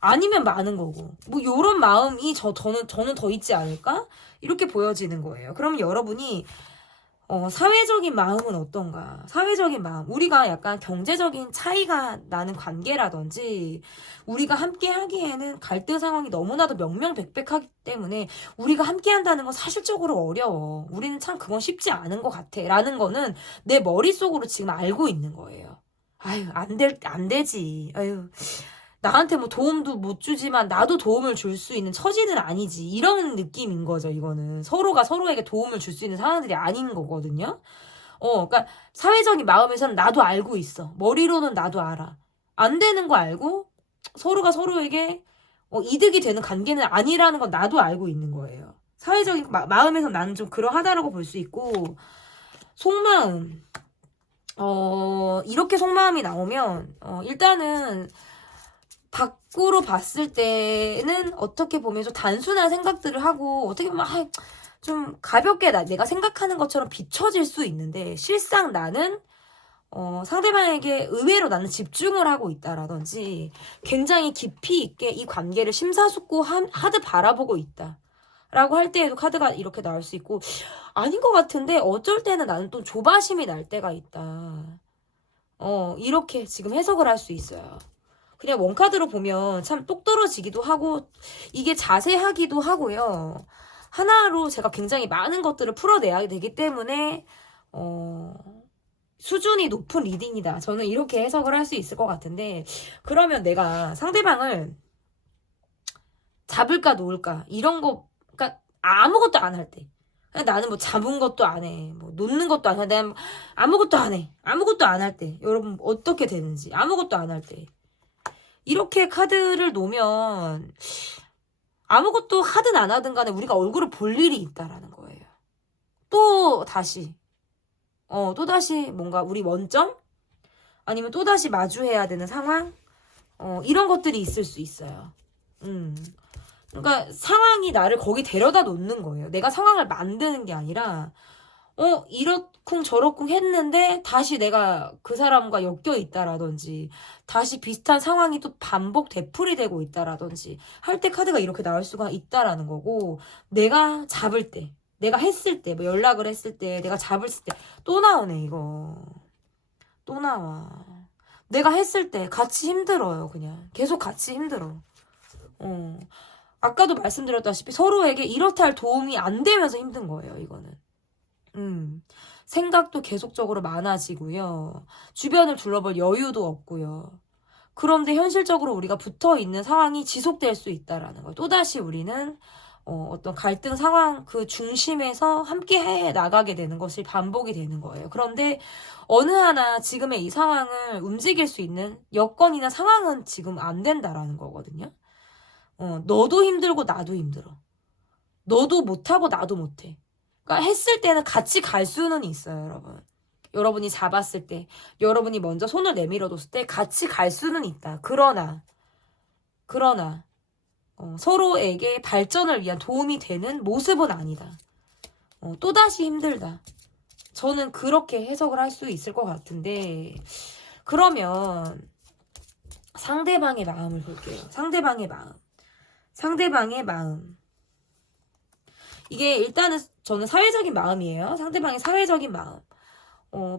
아니면 많은 거고 뭐 요런 마음이 저는 더 있지 않을까? 이렇게 보여지는 거예요. 그러면 여러분이 사회적인 마음은 어떤가? 사회적인 마음. 우리가 약간 경제적인 차이가 나는 관계라든지 우리가 함께 하기에는 갈등 상황이 너무나도 명명백백하기 때문에 우리가 함께 한다는 건 사실적으로 어려워. 우리는 참 그건 쉽지 않은 것 같아. 라는 거는 내 머릿속으로 지금 알고 있는 거예요. 아유, 안 되지. 아유. 나한테 뭐 도움도 못 주지만 나도 도움을 줄 수 있는 처지는 아니지. 이런 느낌인 거죠, 이거는. 서로가 서로에게 도움을 줄 수 있는 상황들이 아닌 거거든요. 그러니까 사회적인 마음에서는 나도 알고 있어. 머리로는 나도 알아. 안 되는 거 알고 서로가 서로에게 이득이 되는 관계는 아니라는 건 나도 알고 있는 거예요. 사회적인 마음에서 나는 좀 그러하다라고 볼 수 있고, 속마음. 이렇게 속마음이 나오면 일단은 밖으로 봤을 때는 어떻게 보면 좀 단순한 생각들을 하고 어떻게 보면 좀 가볍게 내가 생각하는 것처럼 비춰질 수 있는데 실상 나는 상대방에게 의외로 나는 집중을 하고 있다라든지 굉장히 깊이 있게 이 관계를 심사숙고하듯 바라보고 있다 라고 할 때에도 카드가 이렇게 나올 수 있고, 아닌 것 같은데 어쩔 때는 나는 또 조바심이 날 때가 있다. 이렇게 지금 해석을 할 수 있어요. 그냥 원카드로 보면 참 똑떨어지기도 하고 이게 자세하기도 하고요. 하나로 제가 굉장히 많은 것들을 풀어내야 되기 때문에 수준이 높은 리딩이다. 저는 이렇게 해석을 할 수 있을 것 같은데, 그러면 내가 상대방을 잡을까 놓을까 이런 거, 그러니까 아무것도 안 할 때, 그냥 나는 뭐 잡은 것도 안 해, 뭐 놓는 것도 안 해, 내가 아무것도 안 해, 아무것도 안 할 때 여러분 어떻게 되는지, 아무것도 안 할 때 이렇게 카드를 놓으면 아무것도 하든 안 하든 간에 우리가 얼굴을 볼 일이 있다라는 거예요. 또 다시 뭔가 우리 원점? 아니면 또다시 마주해야 되는 상황? 이런 것들이 있을 수 있어요. 그러니까 상황이 나를 거기 데려다 놓는 거예요. 내가 상황을 만드는 게 아니라 이러쿵 저러쿵 했는데 다시 내가 그 사람과 엮여 있다라든지 다시 비슷한 상황이 또 반복 되풀이 되고 있다라든지 할 때 카드가 이렇게 나올 수가 있다라는 거고, 내가 잡을 때, 내가 했을 때, 뭐 연락을 했을 때, 내가 잡았을 때 또 나오네 이거. 또 나와. 내가 했을 때 같이 힘들어요. 그냥 계속 같이 힘들어. 아까도 말씀드렸다시피 서로에게 이렇다 할 도움이 안 되면서 힘든 거예요. 이거는. 생각도 계속적으로 많아지고요. 주변을 둘러볼 여유도 없고요. 그런데 현실적으로 우리가 붙어 있는 상황이 지속될 수 있다라는 거예요. 또다시 우리는 어떤 갈등 상황 그 중심에서 함께 해 나가게 되는 것이 반복이 되는 거예요. 그런데 어느 하나 지금의 이 상황을 움직일 수 있는 여건이나 상황은 지금 안 된다라는 거거든요. 너도 힘들고 나도 힘들어. 너도 못하고 나도 못해. 그러니까 했을 때는 같이 갈 수는 있어요, 여러분. 여러분이 잡았을 때, 여러분이 먼저 손을 내밀어뒀을 때 같이 갈 수는 있다. 그러나 서로에게 발전을 위한 도움이 되는 모습은 아니다. 또다시 힘들다. 저는 그렇게 해석을 할 수 있을 것 같은데, 그러면 상대방의 마음을 볼게요. 상대방의 마음. 이게 일단은 저는 사회적인 마음이에요. 상대방의 사회적인 마음.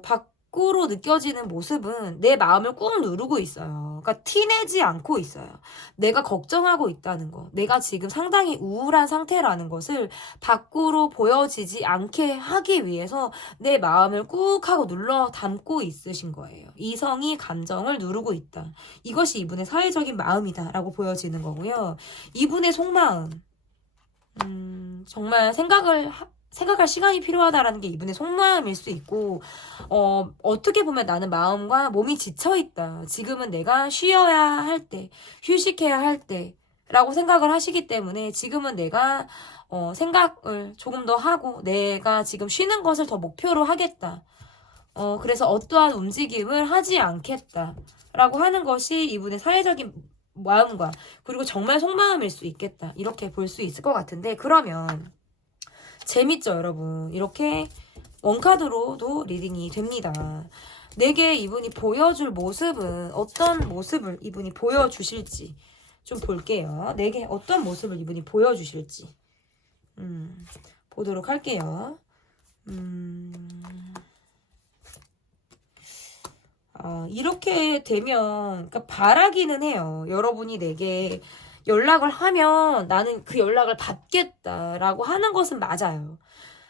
밖으로 느껴지는 모습은 내 마음을 꾹 누르고 있어요. 그러니까 티내지 않고 있어요. 내가 걱정하고 있다는 거. 내가 지금 상당히 우울한 상태라는 것을 밖으로 보여지지 않게 하기 위해서 내 마음을 꾹 하고 눌러 담고 있으신 거예요. 이성이 감정을 누르고 있다. 이것이 이분의 사회적인 마음이다라고 보여지는 거고요. 이분의 속마음. 정말 생각할 시간이 필요하다라는 게 이분의 속마음일 수 있고, 어떻게 보면 나는 마음과 몸이 지쳐있다. 지금은 내가 쉬어야 할 때, 휴식해야 할 때, 라고 생각을 하시기 때문에 지금은 내가, 생각을 조금 더 하고, 내가 지금 쉬는 것을 더 목표로 하겠다. 그래서 어떠한 움직임을 하지 않겠다. 라고 하는 것이 이분의 사회적인 마음과, 그리고 정말 속마음일 수 있겠다. 이렇게 볼 수 있을 것 같은데, 그러면, 재밌죠, 여러분? 이렇게 원카드로도 리딩이 됩니다. 내게 이분이 보여줄 모습은 어떤 모습을 이분이 보여주실지 좀 볼게요. 내게 어떤 모습을 이분이 보여주실지 보도록 할게요. 이렇게 되면 그러니까 바라기는 해요. 여러분이 내게 연락을 하면 나는 그 연락을 받겠다라고 하는 것은 맞아요.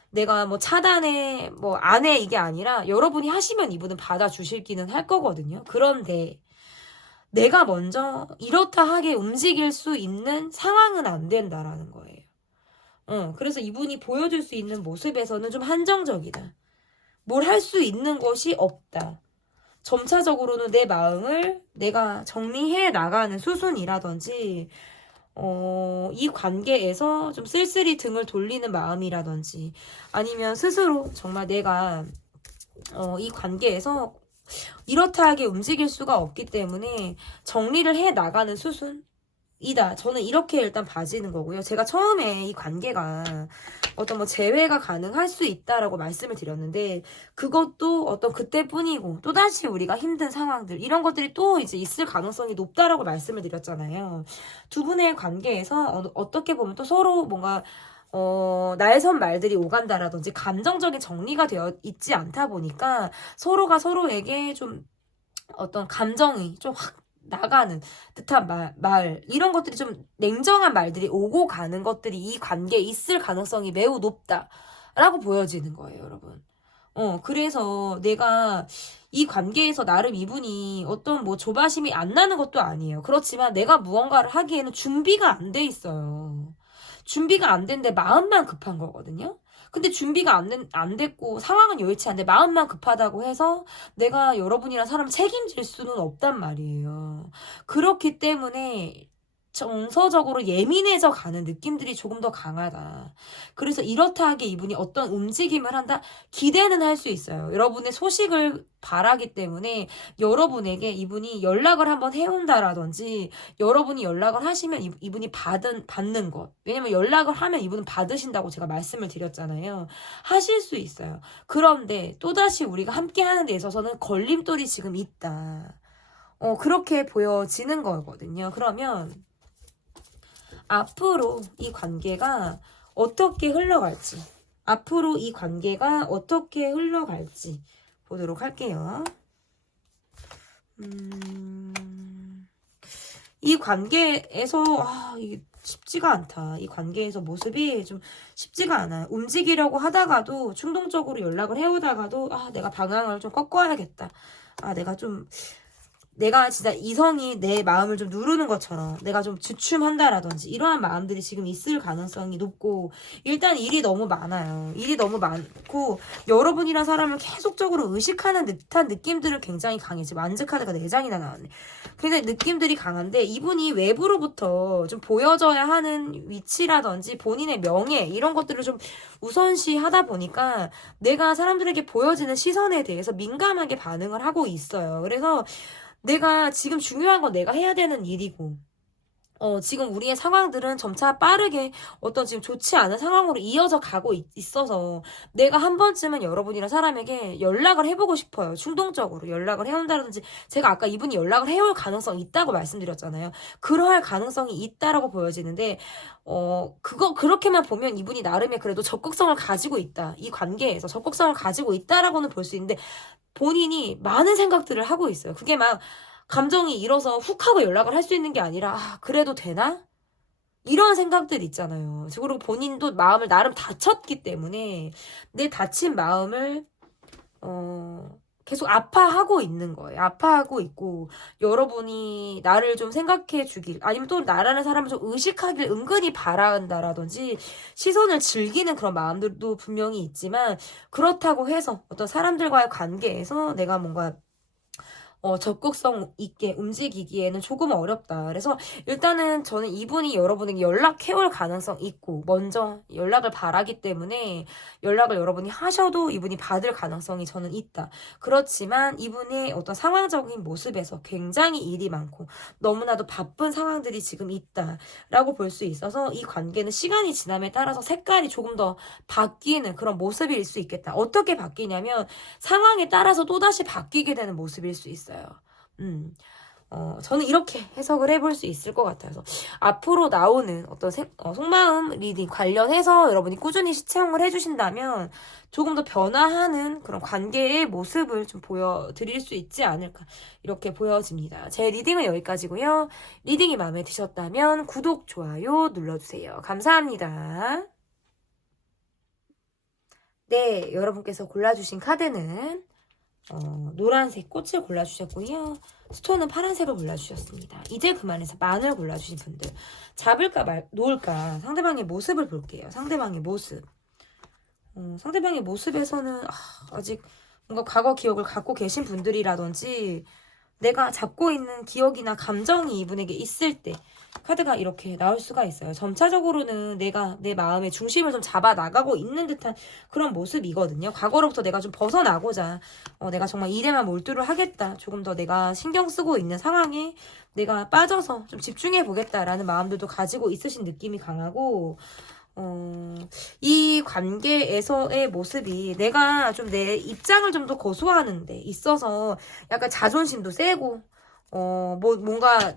내가 뭐 차단해, 뭐 안 해 이게 아니라 여러분이 하시면 이분은 받아주실기는 할 거거든요. 그런데 내가 먼저 이렇다 하게 움직일 수 있는 상황은 안 된다라는 거예요. 그래서 이분이 보여줄 수 있는 모습에서는 좀 한정적이다. 뭘 할 수 있는 것이 없다. 점차적으로는 내 마음을 내가 정리해 나가는 수순이라든지 이 관계에서 좀 쓸쓸히 등을 돌리는 마음이라든지 아니면 스스로 정말 내가 이 관계에서 이렇다 하게 움직일 수가 없기 때문에 정리를 해 나가는 수순이다. 저는 이렇게 일단 봐지는 거고요. 제가 처음에 이 관계가 어떤 뭐 재회가 가능할 수 있다라고 말씀을 드렸는데 그것도 어떤 그때뿐이고 또다시 우리가 힘든 상황들 이런 것들이 또 이제 있을 가능성이 높다라고 말씀을 드렸잖아요. 두 분의 관계에서 어떻게 보면 또 서로 뭔가 날선 말들이 오간다라든지 감정적인 정리가 되어 있지 않다 보니까 서로가 서로에게 좀 어떤 감정이 좀 확 나가는 듯한 말 이런 것들이 좀 냉정한 말들이 오고 가는 것들이 이 관계에 있을 가능성이 매우 높다라고 보여지는 거예요, 여러분. 그래서 내가 이 관계에서 나름 이분이 어떤 뭐 조바심이 안 나는 것도 아니에요. 그렇지만 내가 무언가를 하기에는 준비가 안 돼 있어요. 준비가 안 된데 마음만 급한 거거든요. 근데 준비가 안 됐고 상황은 여의치 않은데 마음만 급하다고 해서 내가 여러분이랑 사람을 책임질 수는 없단 말이에요. 그렇기 때문에 정서적으로 예민해져 가는 느낌들이 조금 더 강하다. 그래서 이렇다 하게 이분이 어떤 움직임을 한다? 기대는 할 수 있어요. 여러분의 소식을 바라기 때문에 여러분에게 이분이 연락을 한번 해온다라든지 여러분이 연락을 하시면 이분이 받는 것. 왜냐면 연락을 하면 이분은 받으신다고 제가 말씀을 드렸잖아요. 하실 수 있어요. 그런데 또다시 우리가 함께 하는 데 있어서는 걸림돌이 지금 있다. 그렇게 보여지는 거거든요. 그러면 앞으로 이 관계가 어떻게 흘러갈지, 앞으로 이 관계가 어떻게 흘러갈지 보도록 할게요. 이 관계에서 이게 쉽지가 않다. 이 관계에서 모습이 좀 쉽지가 않아요. 움직이려고 하다가도 충동적으로 연락을 해오다가도 내가 방향을 좀 꺾어야겠다. 내가 진짜 이성이 내 마음을 좀 누르는 것처럼 내가 좀 주춤한다라든지 이러한 마음들이 지금 있을 가능성이 높고, 일단 일이 너무 많아요. 일이 너무 많고 여러분이란 사람을 계속적으로 의식하는 듯한 느낌들을 굉장히 강해. 지금 완즈카드가 4장이나 나왔네. 굉장히 느낌들이 강한데 이분이 외부로부터 좀 보여져야 하는 위치라든지 본인의 명예 이런 것들을 좀 우선시하다 보니까 내가 사람들에게 보여지는 시선에 대해서 민감하게 반응을 하고 있어요. 그래서 내가 지금 중요한 건 내가 해야 되는 일이고, 지금 우리의 상황들은 점차 빠르게 어떤 지금 좋지 않은 상황으로 이어져 가고 있어서 내가 한 번쯤은 여러분이랑 사람에게 연락을 해보고 싶어요. 충동적으로 연락을 해온다든지, 제가 아까 이분이 연락을 해올 가능성이 있다고 말씀드렸잖아요. 그러할 가능성이 있다라고 보여지는데, 그렇게만 보면 이분이 나름의 그래도 적극성을 가지고 있다. 이 관계에서 적극성을 가지고 있다라고는 볼 수 있는데, 본인이 많은 생각들을 하고 있어요. 그게 막 감정이 일어서 훅 하고 연락을 할 수 있는 게 아니라 그래도 되나? 이런 생각들 있잖아요. 그리고 본인도 마음을 나름 다쳤기 때문에 내 다친 마음을 계속 아파하고 있는 거예요. 아파하고 있고, 여러분이 나를 좀 생각해 주길, 아니면 또 나라는 사람을 좀 의식하길 은근히 바란다라든지 시선을 즐기는 그런 마음들도 분명히 있지만, 그렇다고 해서 어떤 사람들과의 관계에서 내가 뭔가 적극성 있게 움직이기에는 조금 어렵다. 그래서 일단은 저는 이분이 여러분에게 연락해올 가능성 있고 먼저 연락을 바라기 때문에 연락을 여러분이 하셔도 이분이 받을 가능성이 저는 있다. 그렇지만 이분의 어떤 상황적인 모습에서 굉장히 일이 많고 너무나도 바쁜 상황들이 지금 있다라고 볼 수 있어서 이 관계는 시간이 지남에 따라서 색깔이 조금 더 바뀌는 그런 모습일 수 있겠다. 어떻게 바뀌냐면 상황에 따라서 또다시 바뀌게 되는 모습일 수 있어요. 저는 이렇게 해석을 해볼 수 있을 것 같아요. 그래서 앞으로 나오는 어떤 속마음 리딩 관련해서 여러분이 꾸준히 시청을 해주신다면 조금 더 변화하는 그런 관계의 모습을 좀 보여드릴 수 있지 않을까, 이렇게 보여집니다. 제 리딩은 여기까지고요. 리딩이 마음에 드셨다면 구독, 좋아요 눌러주세요. 감사합니다. 네, 여러분께서 골라주신 카드는 노란색 꽃을 골라주셨고요. 스톤은 파란색을 골라주셨습니다. 이제 그만해서 만을 골라주신 분들, 잡을까 놓을까 상대방의 모습을 볼게요. 상대방의 모습. 상대방의 모습에서는 아직 뭔가 과거 기억을 갖고 계신 분들이라든지 내가 잡고 있는 기억이나 감정이 이분에게 있을 때 카드가 이렇게 나올 수가 있어요. 점차적으로는 내가 내 마음의 중심을 좀 잡아 나가고 있는 듯한 그런 모습이거든요. 과거로부터 내가 좀 벗어나고자 내가 정말 일에만 몰두를 하겠다, 조금 더 내가 신경 쓰고 있는 상황에 내가 빠져서 좀 집중해 보겠다라는 마음들도 가지고 있으신 느낌이 강하고, 이 관계에서의 모습이 내가 좀 내 입장을 좀 더 고수하는 데 있어서 약간 자존심도 세고 뭔가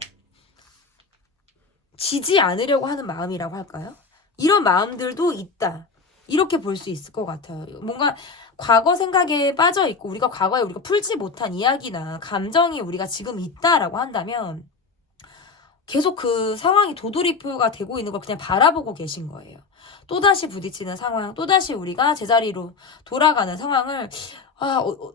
지지 않으려고 하는 마음이라고 할까요? 이런 마음들도 있다, 이렇게 볼 수 있을 것 같아요. 뭔가 과거 생각에 빠져 있고 우리가 과거에 우리가 풀지 못한 이야기나 감정이 우리가 지금 있다라고 한다면 계속 그 상황이 도돌이표가 되고 있는 걸 그냥 바라보고 계신 거예요. 또다시 부딪히는 상황, 또다시 우리가 제자리로 돌아가는 상황을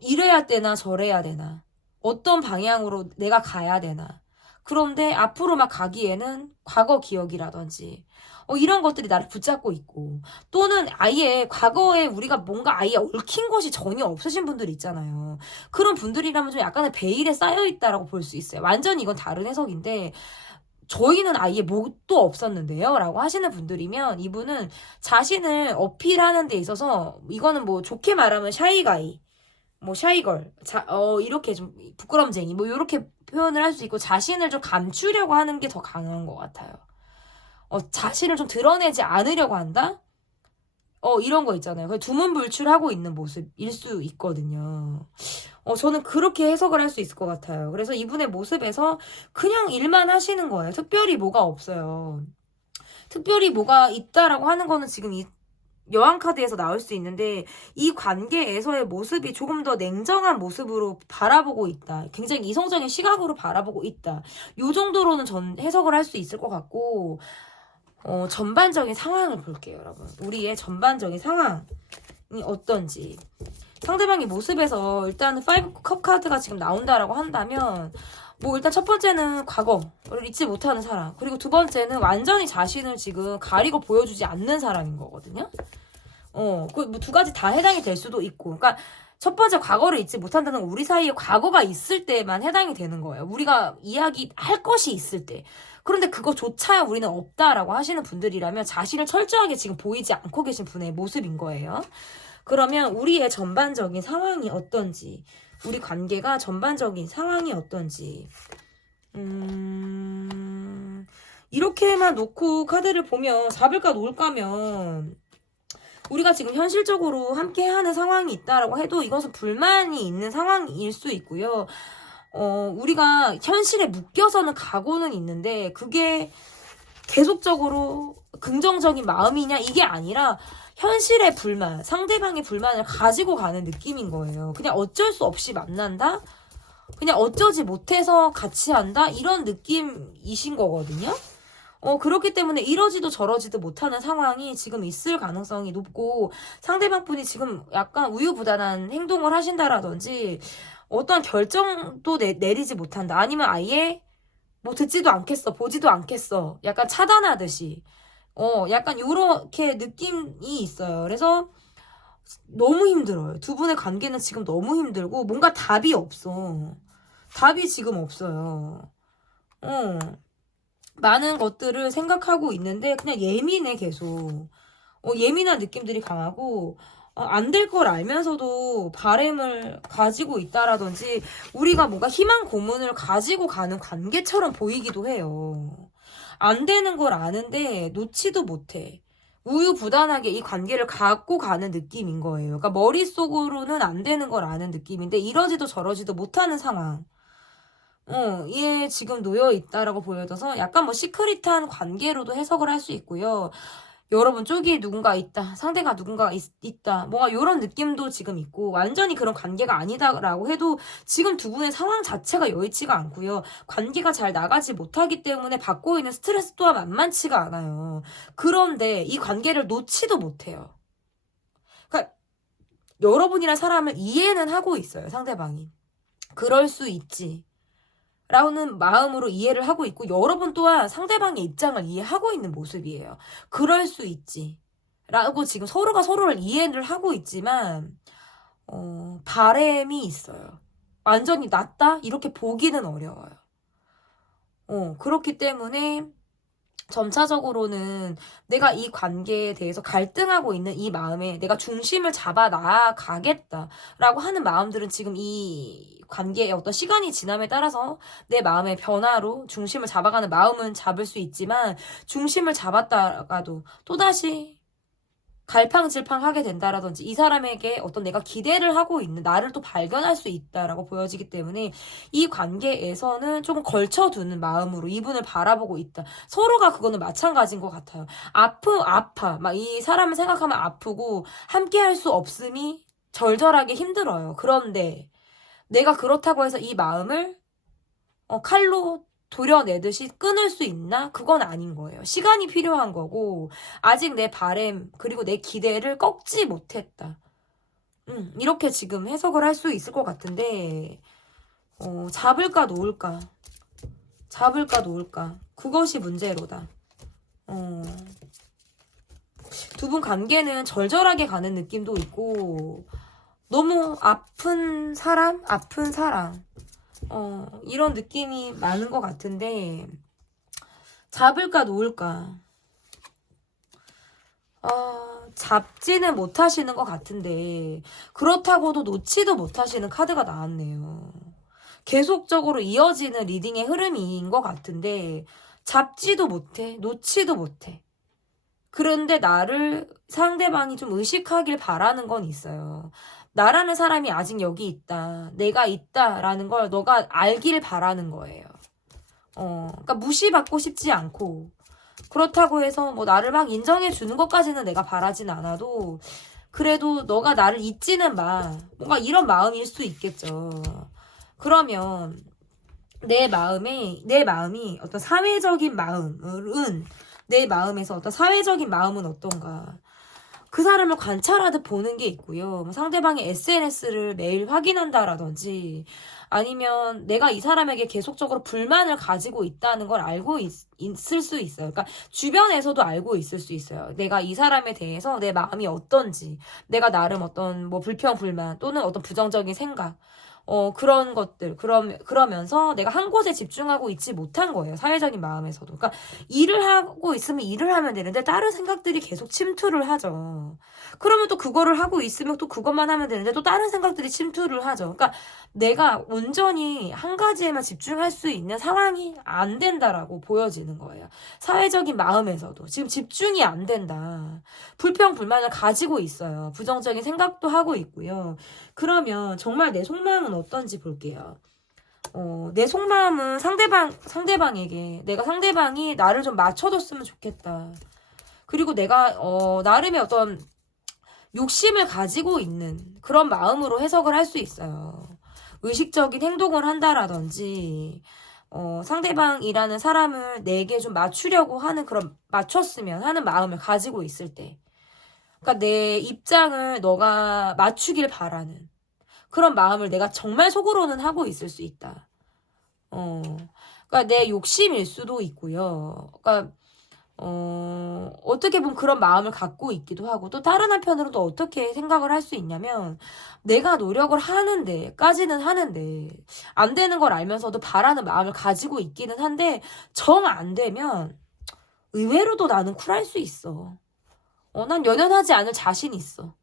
이래야 되나 저래야 되나, 어떤 방향으로 내가 가야 되나. 그런데 앞으로 막 가기에는 과거 기억이라든지 이런 것들이 나를 붙잡고 있고, 또는 아예 과거에 우리가 뭔가 아예 얽힌 것이 전혀 없으신 분들 있잖아요. 그런 분들이라면 좀 약간의 베일에 쌓여있다라고 볼 수 있어요. 완전히 이건 다른 해석인데, 저희는 아예 뭣도 없었는데요 라고 하시는 분들이면 이분은 자신을 어필하는 데 있어서 이거는 뭐 좋게 말하면 샤이가이 뭐 샤이걸 이렇게 좀 부끄럼쟁이 뭐 이렇게 표현을 할 수 있고 자신을 좀 감추려고 하는 게 더 강한 것 같아요. 자신을 좀 드러내지 않으려고 한다? 이런 거 있잖아요. 두문불출하고 있는 모습일 수 있거든요. 저는 그렇게 해석을 할 수 있을 것 같아요. 그래서 이분의 모습에서 그냥 일만 하시는 거예요. 특별히 뭐가 없어요. 특별히 뭐가 있다라고 하는 거는 지금 이 여왕카드에서 나올 수 있는데 이 관계에서의 모습이 조금 더 냉정한 모습으로 바라보고 있다. 굉장히 이성적인 시각으로 바라보고 있다. 요 정도로는 전 해석을 할 수 있을 것 같고 전반적인 상황을 볼게요, 여러분. 우리의 전반적인 상황이 어떤지. 상대방의 모습에서 일단 5컵 카드가 지금 나온다라고 한다면 뭐 일단 첫 번째는 과거를 잊지 못하는 사람, 그리고 두 번째는 완전히 자신을 지금 가리고 보여주지 않는 사람인 거거든요. 그 뭐 두 가지 다 해당이 될 수도 있고. 그러니까 첫 번째 과거를 잊지 못한다는 건 우리 사이에 과거가 있을 때만 해당이 되는 거예요. 우리가 이야기할 것이 있을 때. 그런데 그거조차 우리는 없다라고 하시는 분들이라면 자신을 철저하게 지금 보이지 않고 계신 분의 모습인 거예요. 그러면 우리의 전반적인 상황이 어떤지, 우리 관계가 전반적인 상황이 어떤지, 이렇게만 놓고 카드를 보면 잡을까 놓을까면 우리가 지금 현실적으로 함께하는 상황이 있다라고 해도 이것은 불만이 있는 상황일 수 있고요. 우리가 현실에 묶여서는 가고는 있는데 그게 계속적으로 긍정적인 마음이냐 이게 아니라 현실의 불만, 상대방의 불만을 가지고 가는 느낌인 거예요. 그냥 어쩔 수 없이 만난다? 그냥 어쩌지 못해서 같이 한다? 이런 느낌이신 거거든요. 그렇기 때문에 이러지도 저러지도 못하는 상황이 지금 있을 가능성이 높고 상대방 분이 지금 약간 우유부단한 행동을 하신다라든지 어떠한 결정도 내리지 못한다. 아니면 아예 뭐 듣지도 않겠어, 보지도 않겠어. 약간 차단하듯이. 약간 요렇게 느낌이 있어요. 그래서 너무 힘들어요. 두 분의 관계는 지금 너무 힘들고 뭔가 답이 없어. 답이 지금 없어요. 많은 것들을 생각하고 있는데 그냥 예민해 계속. 예민한 느낌들이 강하고 안 될 걸 알면서도 바램을 가지고 있다라든지 우리가 뭔가 희망 고문을 가지고 가는 관계처럼 보이기도 해요. 안 되는 걸 아는데 놓지도 못해. 우유부단하게 이 관계를 갖고 가는 느낌인 거예요. 그러니까 머릿속으로는 안 되는 걸 아는 느낌인데 이러지도 저러지도 못하는 상황. 얘 지금 놓여 있다라고 보여져서 약간 뭐 시크릿한 관계로도 해석을 할 수 있고요. 여러분 쪽이 누군가 있다, 상대가 누군가 있다, 뭔가 이런 느낌도 지금 있고 완전히 그런 관계가 아니다라고 해도 지금 두 분의 상황 자체가 여의치가 않고요. 관계가 잘 나가지 못하기 때문에 받고 있는 스트레스 또한 만만치가 않아요. 그런데 이 관계를 놓지도 못해요. 그러니까 여러분이란 사람을 이해는 하고 있어요, 상대방이. 그럴 수 있지 라는 마음으로 이해를 하고 있고 여러분 또한 상대방의 입장을 이해하고 있는 모습이에요. 그럴 수 있지 라고 지금 서로가 서로를 이해를 하고 있지만 바램이 있어요. 완전히 낫다? 이렇게 보기는 어려워요. 그렇기 때문에 점차적으로는 내가 이 관계에 대해서 갈등하고 있는 이 마음에 내가 중심을 잡아 나가겠다라고 하는 마음들은 지금 이 관계의 어떤 시간이 지남에 따라서 내 마음의 변화로 중심을 잡아가는 마음은 잡을 수 있지만 중심을 잡았다가도 또다시 갈팡질팡하게 된다라든지 이 사람에게 어떤 내가 기대를 하고 있는 나를 또 발견할 수 있다라고 보여지기 때문에 이 관계에서는 조금 걸쳐두는 마음으로 이분을 바라보고 있다. 서로가 그거는 마찬가지인 것 같아요. 아파. 막 이 사람을 생각하면 아프고 함께할 수 없음이 절절하게 힘들어요. 그런데 내가 그렇다고 해서 이 마음을 칼로 도려내듯이 끊을 수 있나? 그건 아닌 거예요. 시간이 필요한 거고 아직 내 바램 그리고 내 기대를 꺾지 못했다. 이렇게 지금 해석을 할 수 있을 것 같은데 잡을까 놓을까? 잡을까 놓을까? 그것이 문제로다. 두 분 관계는 절절하게 가는 느낌도 있고 너무 아픈 사람? 아픈 사랑 이런 느낌이 많은 것 같은데 잡을까 놓을까? 잡지는 못하시는 것 같은데 그렇다고도 놓지도 못하시는 카드가 나왔네요. 계속적으로 이어지는 리딩의 흐름인 것 같은데 잡지도 못해, 놓지도 못해. 그런데 나를 상대방이 좀 의식하길 바라는 건 있어요. 나라는 사람이 아직 여기 있다. 내가 있다라는 걸 너가 알길 바라는 거예요. 그러니까 무시받고 싶지 않고 그렇다고 해서 뭐 나를 막 인정해 주는 것까지는 내가 바라진 않아도 그래도 너가 나를 잊지는 마. 뭔가 이런 마음일 수 있겠죠. 그러면 내 마음이 어떤 사회적인 마음은 내 마음에서 어떤 사회적인 마음은 어떤가? 그 사람을 관찰하듯 보는 게 있고요. 뭐 상대방의 SNS를 매일 확인한다라든지 아니면 내가 이 사람에게 계속적으로 불만을 가지고 있다는 걸 알고 있을 수 있어요. 그러니까 주변에서도 알고 있을 수 있어요. 내가 이 사람에 대해서 내 마음이 어떤지, 내가 나름 어떤 뭐 불평, 불만 또는 어떤 부정적인 생각 그런 것들, 그러면서 내가 한 곳에 집중하고 있지 못한 거예요. 사회적인 마음에서도. 그러니까 일을 하고 있으면 일을 하면 되는데 다른 생각들이 계속 침투를 하죠. 그러면 또 그거를 하고 있으면 또 그것만 하면 되는데 또 다른 생각들이 침투를 하죠. 그러니까 내가 온전히 한 가지에만 집중할 수 있는 상황이 안 된다라고 보여지는 거예요. 사회적인 마음에서도. 지금 집중이 안 된다. 불평, 불만을 가지고 있어요. 부정적인 생각도 하고 있고요. 그러면 정말 내 속마음은 어떤지 볼게요. 내 속마음은 상대방에게 내가 상대방이 나를 좀 맞춰줬으면 좋겠다. 그리고 내가 나름의 어떤 욕심을 가지고 있는 그런 마음으로 해석을 할 수 있어요. 의식적인 행동을 한다라든지 상대방이라는 사람을 내게 좀 맞추려고 하는 그런 맞췄으면 하는 마음을 가지고 있을 때 그러니까 내 입장을 너가 맞추길 바라는 그런 마음을 내가 정말 속으로는 하고 있을 수 있다. 그러니까 내 욕심일 수도 있고요. 그러니까 어떻게 보면 그런 마음을 갖고 있기도 하고 또 다른 한편으로 도 어떻게 생각을 할 수 있냐면 내가 노력을 하는데까지는 하는데 안 되는 걸 알면서도 바라는 마음을 가지고 있기는 한데 정 안 되면 의외로도 나는 쿨할 수 있어. 난 연연하지 않을 자신이 있어.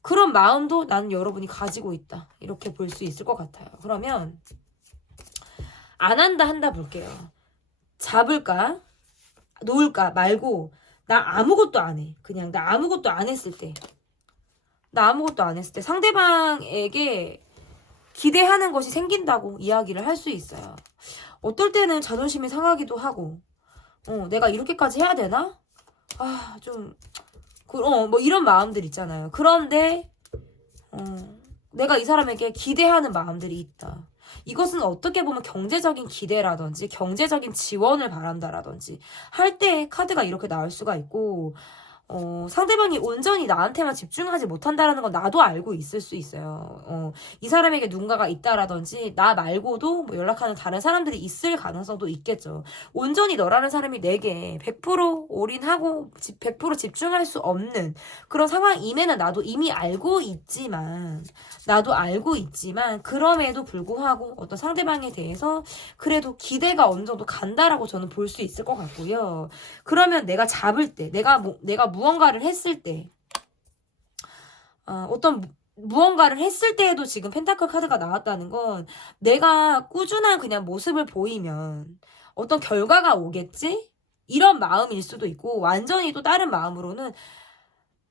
그런 마음도 나는 여러분이 가지고 있다. 이렇게 볼 수 있을 것 같아요. 그러면 안 한다 한다 볼게요. 잡을까? 놓을까? 말고 나 아무것도 안 해. 그냥 나 아무것도 안 했을 때. 나 아무것도 안 했을 때 상대방에게 기대하는 것이 생긴다고 이야기를 할 수 있어요. 어떨 때는 자존심이 상하기도 하고 내가 이렇게까지 해야 되나? 뭐 이런 마음들 있잖아요. 그런데 내가 이 사람에게 기대하는 마음들이 있다. 이것은 어떻게 보면 경제적인 기대라든지 경제적인 지원을 바란다라든지 할 때 카드가 이렇게 나올 수가 있고 상대방이 온전히 나한테만 집중하지 못한다라는 건 나도 알고 있을 수 있어요. 이 사람에게 누군가가 있다라든지 나 말고도 뭐 연락하는 다른 사람들이 있을 가능성도 있겠죠. 온전히 너라는 사람이 내게 100% 올인하고 100% 집중할 수 없는 그런 상황임에는 나도 이미 알고 있지만 그럼에도 불구하고 어떤 상대방에 대해서 그래도 기대가 어느 정도 간다라고 저는 볼 수 있을 것 같고요. 그러면 내가 잡을 때 내가 무언가를 했을 때 무언가를 했을 때에도 지금 펜타클 카드가 나왔다는 건 내가 꾸준한 그냥 모습을 보이면 어떤 결과가 오겠지? 이런 마음일 수도 있고 완전히 또 다른 마음으로는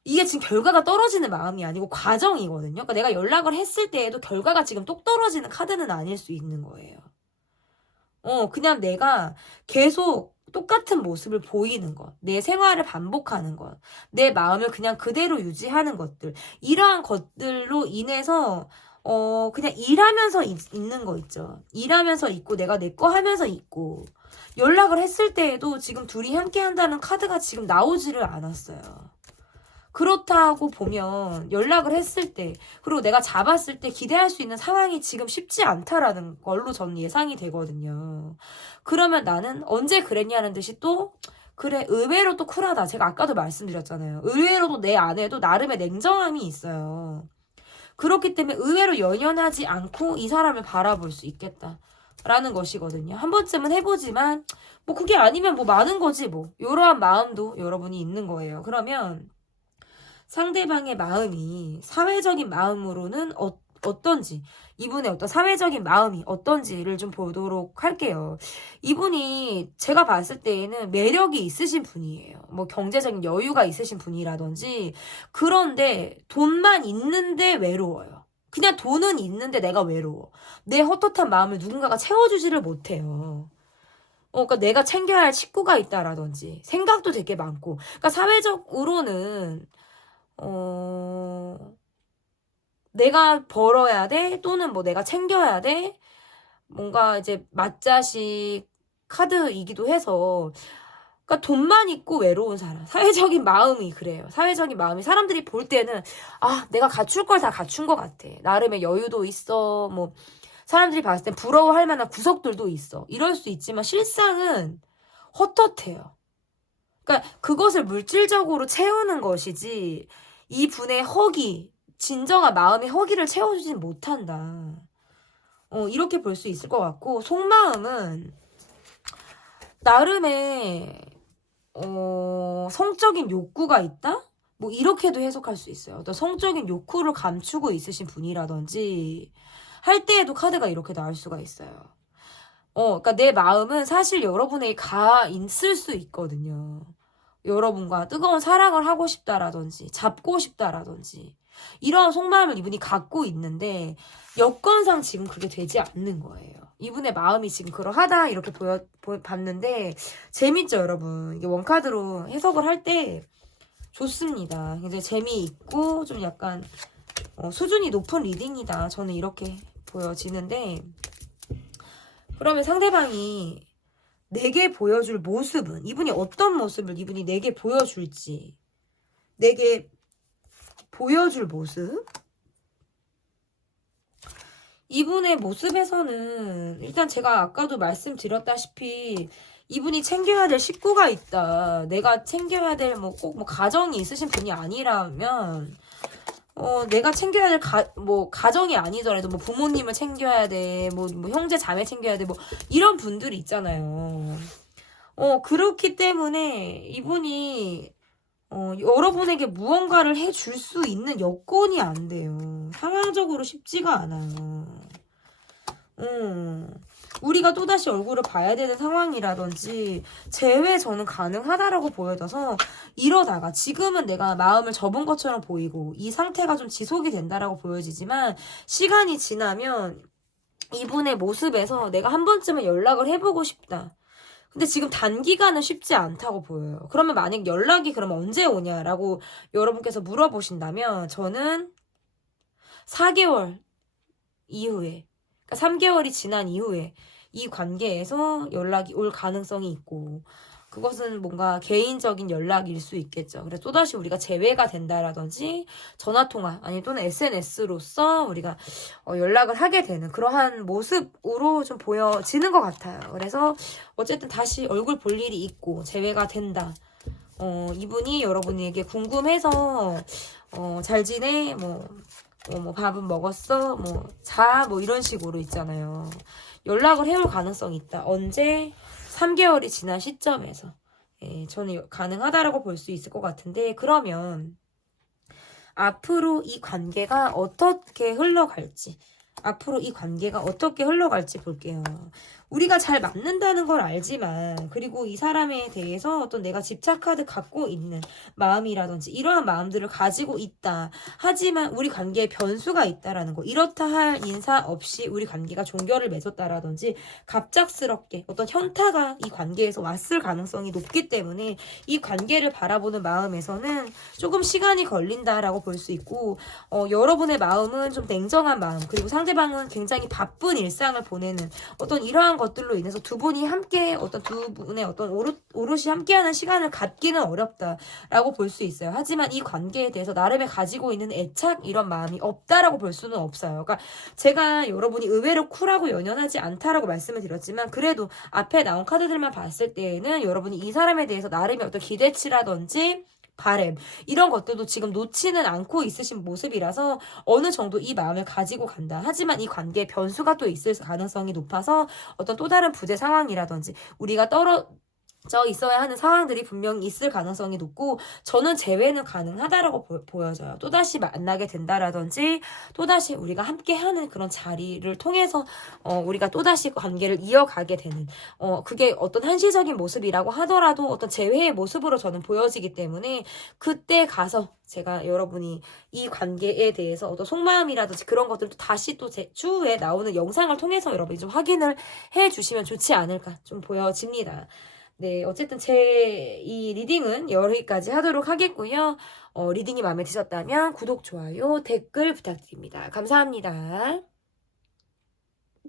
이게 지금 결과가 떨어지는 마음이 아니고 과정이거든요. 그러니까 내가 연락을 했을 때에도 결과가 지금 똑 떨어지는 카드는 아닐 수 있는 거예요. 그냥 내가 계속 똑같은 모습을 보이는 것, 내 생활을 반복하는 것, 내 마음을 그냥 그대로 유지하는 것들, 이러한 것들로 인해서 그냥 일하면서 있는 거 있죠. 일하면서 있고 내가 내 거 하면서 있고 연락을 했을 때에도 지금 둘이 함께 한다는 카드가 지금 나오지를 않았어요. 그렇다고 보면 연락을 했을 때 그리고 내가 잡았을 때 기대할 수 있는 상황이 지금 쉽지 않다라는 걸로 저는 예상이 되거든요. 그러면 나는 언제 그랬냐는 듯이 또 그래 의외로 또 쿨하다. 제가 아까도 말씀드렸잖아요. 의외로도 내 안에도 나름의 냉정함이 있어요. 그렇기 때문에 의외로 연연하지 않고 이 사람을 바라볼 수 있겠다. 라는 것이거든요. 한 번쯤은 해보지만 뭐 그게 아니면 뭐 많은 거지 뭐. 이러한 마음도 여러분이 있는 거예요. 그러면 상대방의 마음이 사회적인 마음으로는 어떤지, 이분의 어떤 사회적인 마음이 어떤지를 좀 보도록 할게요. 이분이 제가 봤을 때에는 매력이 있으신 분이에요. 뭐 경제적인 여유가 있으신 분이라든지. 그런데 돈만 있는데 외로워요. 그냥 돈은 있는데 내가 외로워. 내 헛헛한 마음을 누군가가 채워주지를 못해요. 그러니까 내가 챙겨야 할 식구가 있다라든지 생각도 되게 많고. 그러니까 사회적으로는 내가 벌어야 돼, 또는 뭐 내가 챙겨야 돼, 뭔가 이제 맞자식 카드이기도 해서, 그러니까 돈만 있고 외로운 사람. 사회적인 마음이 그래요. 사회적인 마음이 사람들이 볼 때는, 아, 내가 갖출 걸 다 갖춘 것 같아. 나름의 여유도 있어, 뭐, 사람들이 봤을 땐 부러워할 만한 구석들도 있어. 이럴 수 있지만 실상은 헛헛해요. 그러니까 그것을 물질적으로 채우는 것이지, 이 분의 허기, 진정한 마음의 허기를 채워주진 못한다. 이렇게 볼 수 있을 것 같고, 속마음은 나름의 성적인 욕구가 있다? 뭐 이렇게도 해석할 수 있어요. 어떤 성적인 욕구를 감추고 있으신 분이라든지 할 때에도 카드가 이렇게 나올 수가 있어요. 그러니까 내 마음은 사실 여러분에게 가 있을 수 있거든요. 여러분과 뜨거운 사랑을 하고 싶다라든지 잡고 싶다라든지 이런 속마음을 이분이 갖고 있는데 여건상 지금 그게 되지 않는 거예요. 이분의 마음이 지금 그러하다 이렇게 봤는데 재밌죠 여러분. 이게 원카드로 해석을 할 때 좋습니다. 굉장히 재미있고 좀 약간 수준이 높은 리딩이다. 저는 이렇게 보여지는데, 그러면 상대방이 내게 보여줄 모습은, 이분이 어떤 모습을 이분이 내게 보여줄지, 내게 보여줄 모습? 이분의 모습에서는 일단 제가 아까도 말씀드렸다시피 이분이 챙겨야 될 식구가 있다. 내가 챙겨야 될 뭐 꼭 뭐 가정이 있으신 분이 아니라면 내가 챙겨야 될 가정이 아니더라도 뭐 부모님을 챙겨야 돼. 뭐 형제 자매 챙겨야 돼. 뭐 이런 분들이 있잖아요. 그렇기 때문에 이분이 여러분에게 무언가를 해줄 수 있는 여건이 안 돼요. 상황적으로 쉽지가 않아요. 우리가 또다시 얼굴을 봐야 되는 상황이라든지 재회 저는 가능하다라고 보여져서, 이러다가 지금은 내가 마음을 접은 것처럼 보이고 이 상태가 좀 지속이 된다라고 보여지지만 시간이 지나면 이분의 모습에서 내가 한 번쯤은 연락을 해보고 싶다. 근데 지금 단기간은 쉽지 않다고 보여요. 그러면 만약 연락이 그러면 언제 오냐라고 여러분께서 물어보신다면 저는 4개월 이후에, 그러니까 3개월이 지난 이후에 이 관계에서 연락이 올 가능성이 있고, 그것은 뭔가 개인적인 연락일 수 있겠죠. 그래서 또다시 우리가 재회가 된다라든지 전화통화 아니 또는 SNS로서 우리가 연락을 하게 되는 그러한 모습으로 좀 보여지는 것 같아요. 그래서 어쨌든 다시 얼굴 볼 일이 있고 재회가 된다. 이분이 여러분에게 궁금해서 잘 지내? 뭐 밥은 먹었어? 뭐 자? 뭐 이런 식으로 있잖아요. 연락을 해올 가능성이 있다. 언제? 3개월이 지난 시점에서. 저는 가능하다라고 볼 수 있을 것 같은데, 그러면 앞으로 이 관계가 어떻게 흘러갈지 볼게요. 우리가 잘 맞는다는 걸 알지만, 그리고 이 사람에 대해서 어떤 내가 집착하듯 갖고 있는 마음이라든지 이러한 마음들을 가지고 있다. 하지만 우리 관계에 변수가 있다라는 거. 이렇다 할 인사 없이 우리 관계가 종결을 맺었다라든지 갑작스럽게 어떤 현타가 이 관계에서 왔을 가능성이 높기 때문에 이 관계를 바라보는 마음에서는 조금 시간이 걸린다라고 볼 수 있고, 여러분의 마음은 좀 냉정한 마음, 그리고 상대방은 굉장히 바쁜 일상을 보내는 어떤 이러한 것들로 인해서 두 분이 함께 두 분의 어떤 오롯이 함께하는 시간을 갖기는 어렵다라고 볼 수 있어요. 하지만 이 관계에 대해서 나름의 가지고 있는 애착 이런 마음이 없다라고 볼 수는 없어요. 그러니까 제가 여러분이 의외로 쿨하고 연연하지 않다라고 말씀을 드렸지만, 그래도 앞에 나온 카드들만 봤을 때에는 여러분이 이 사람에 대해서 나름의 어떤 기대치라든지 바램 이런 것들도 지금 놓지는 않고 있으신 모습이라서 어느 정도 이 마음을 가지고 간다. 하지만 이 관계에 변수가 또 있을 가능성이 높아서 어떤 또 다른 부재 상황이라든지 우리가 떨어져 있어야 하는 상황들이 분명히 있을 가능성이 높고 저는 재회는 가능하다라고 보여져요. 또다시 만나게 된다라든지 또다시 우리가 함께하는 그런 자리를 통해서 우리가 또다시 관계를 이어가게 되는 그게 어떤 한시적인 모습이라고 하더라도 어떤 재회의 모습으로 저는 보여지기 때문에 그때 가서 제가 여러분이 이 관계에 대해서 어떤 속마음이라든지 그런 것들도 다시 또 제 추후에 나오는 영상을 통해서 여러분이 좀 확인을 해주시면 좋지 않을까 좀 보여집니다. 네, 어쨌든 제 이 리딩은 여기까지 하도록 하겠고요. 리딩이 마음에 드셨다면 구독, 좋아요, 댓글 부탁드립니다. 감사합니다.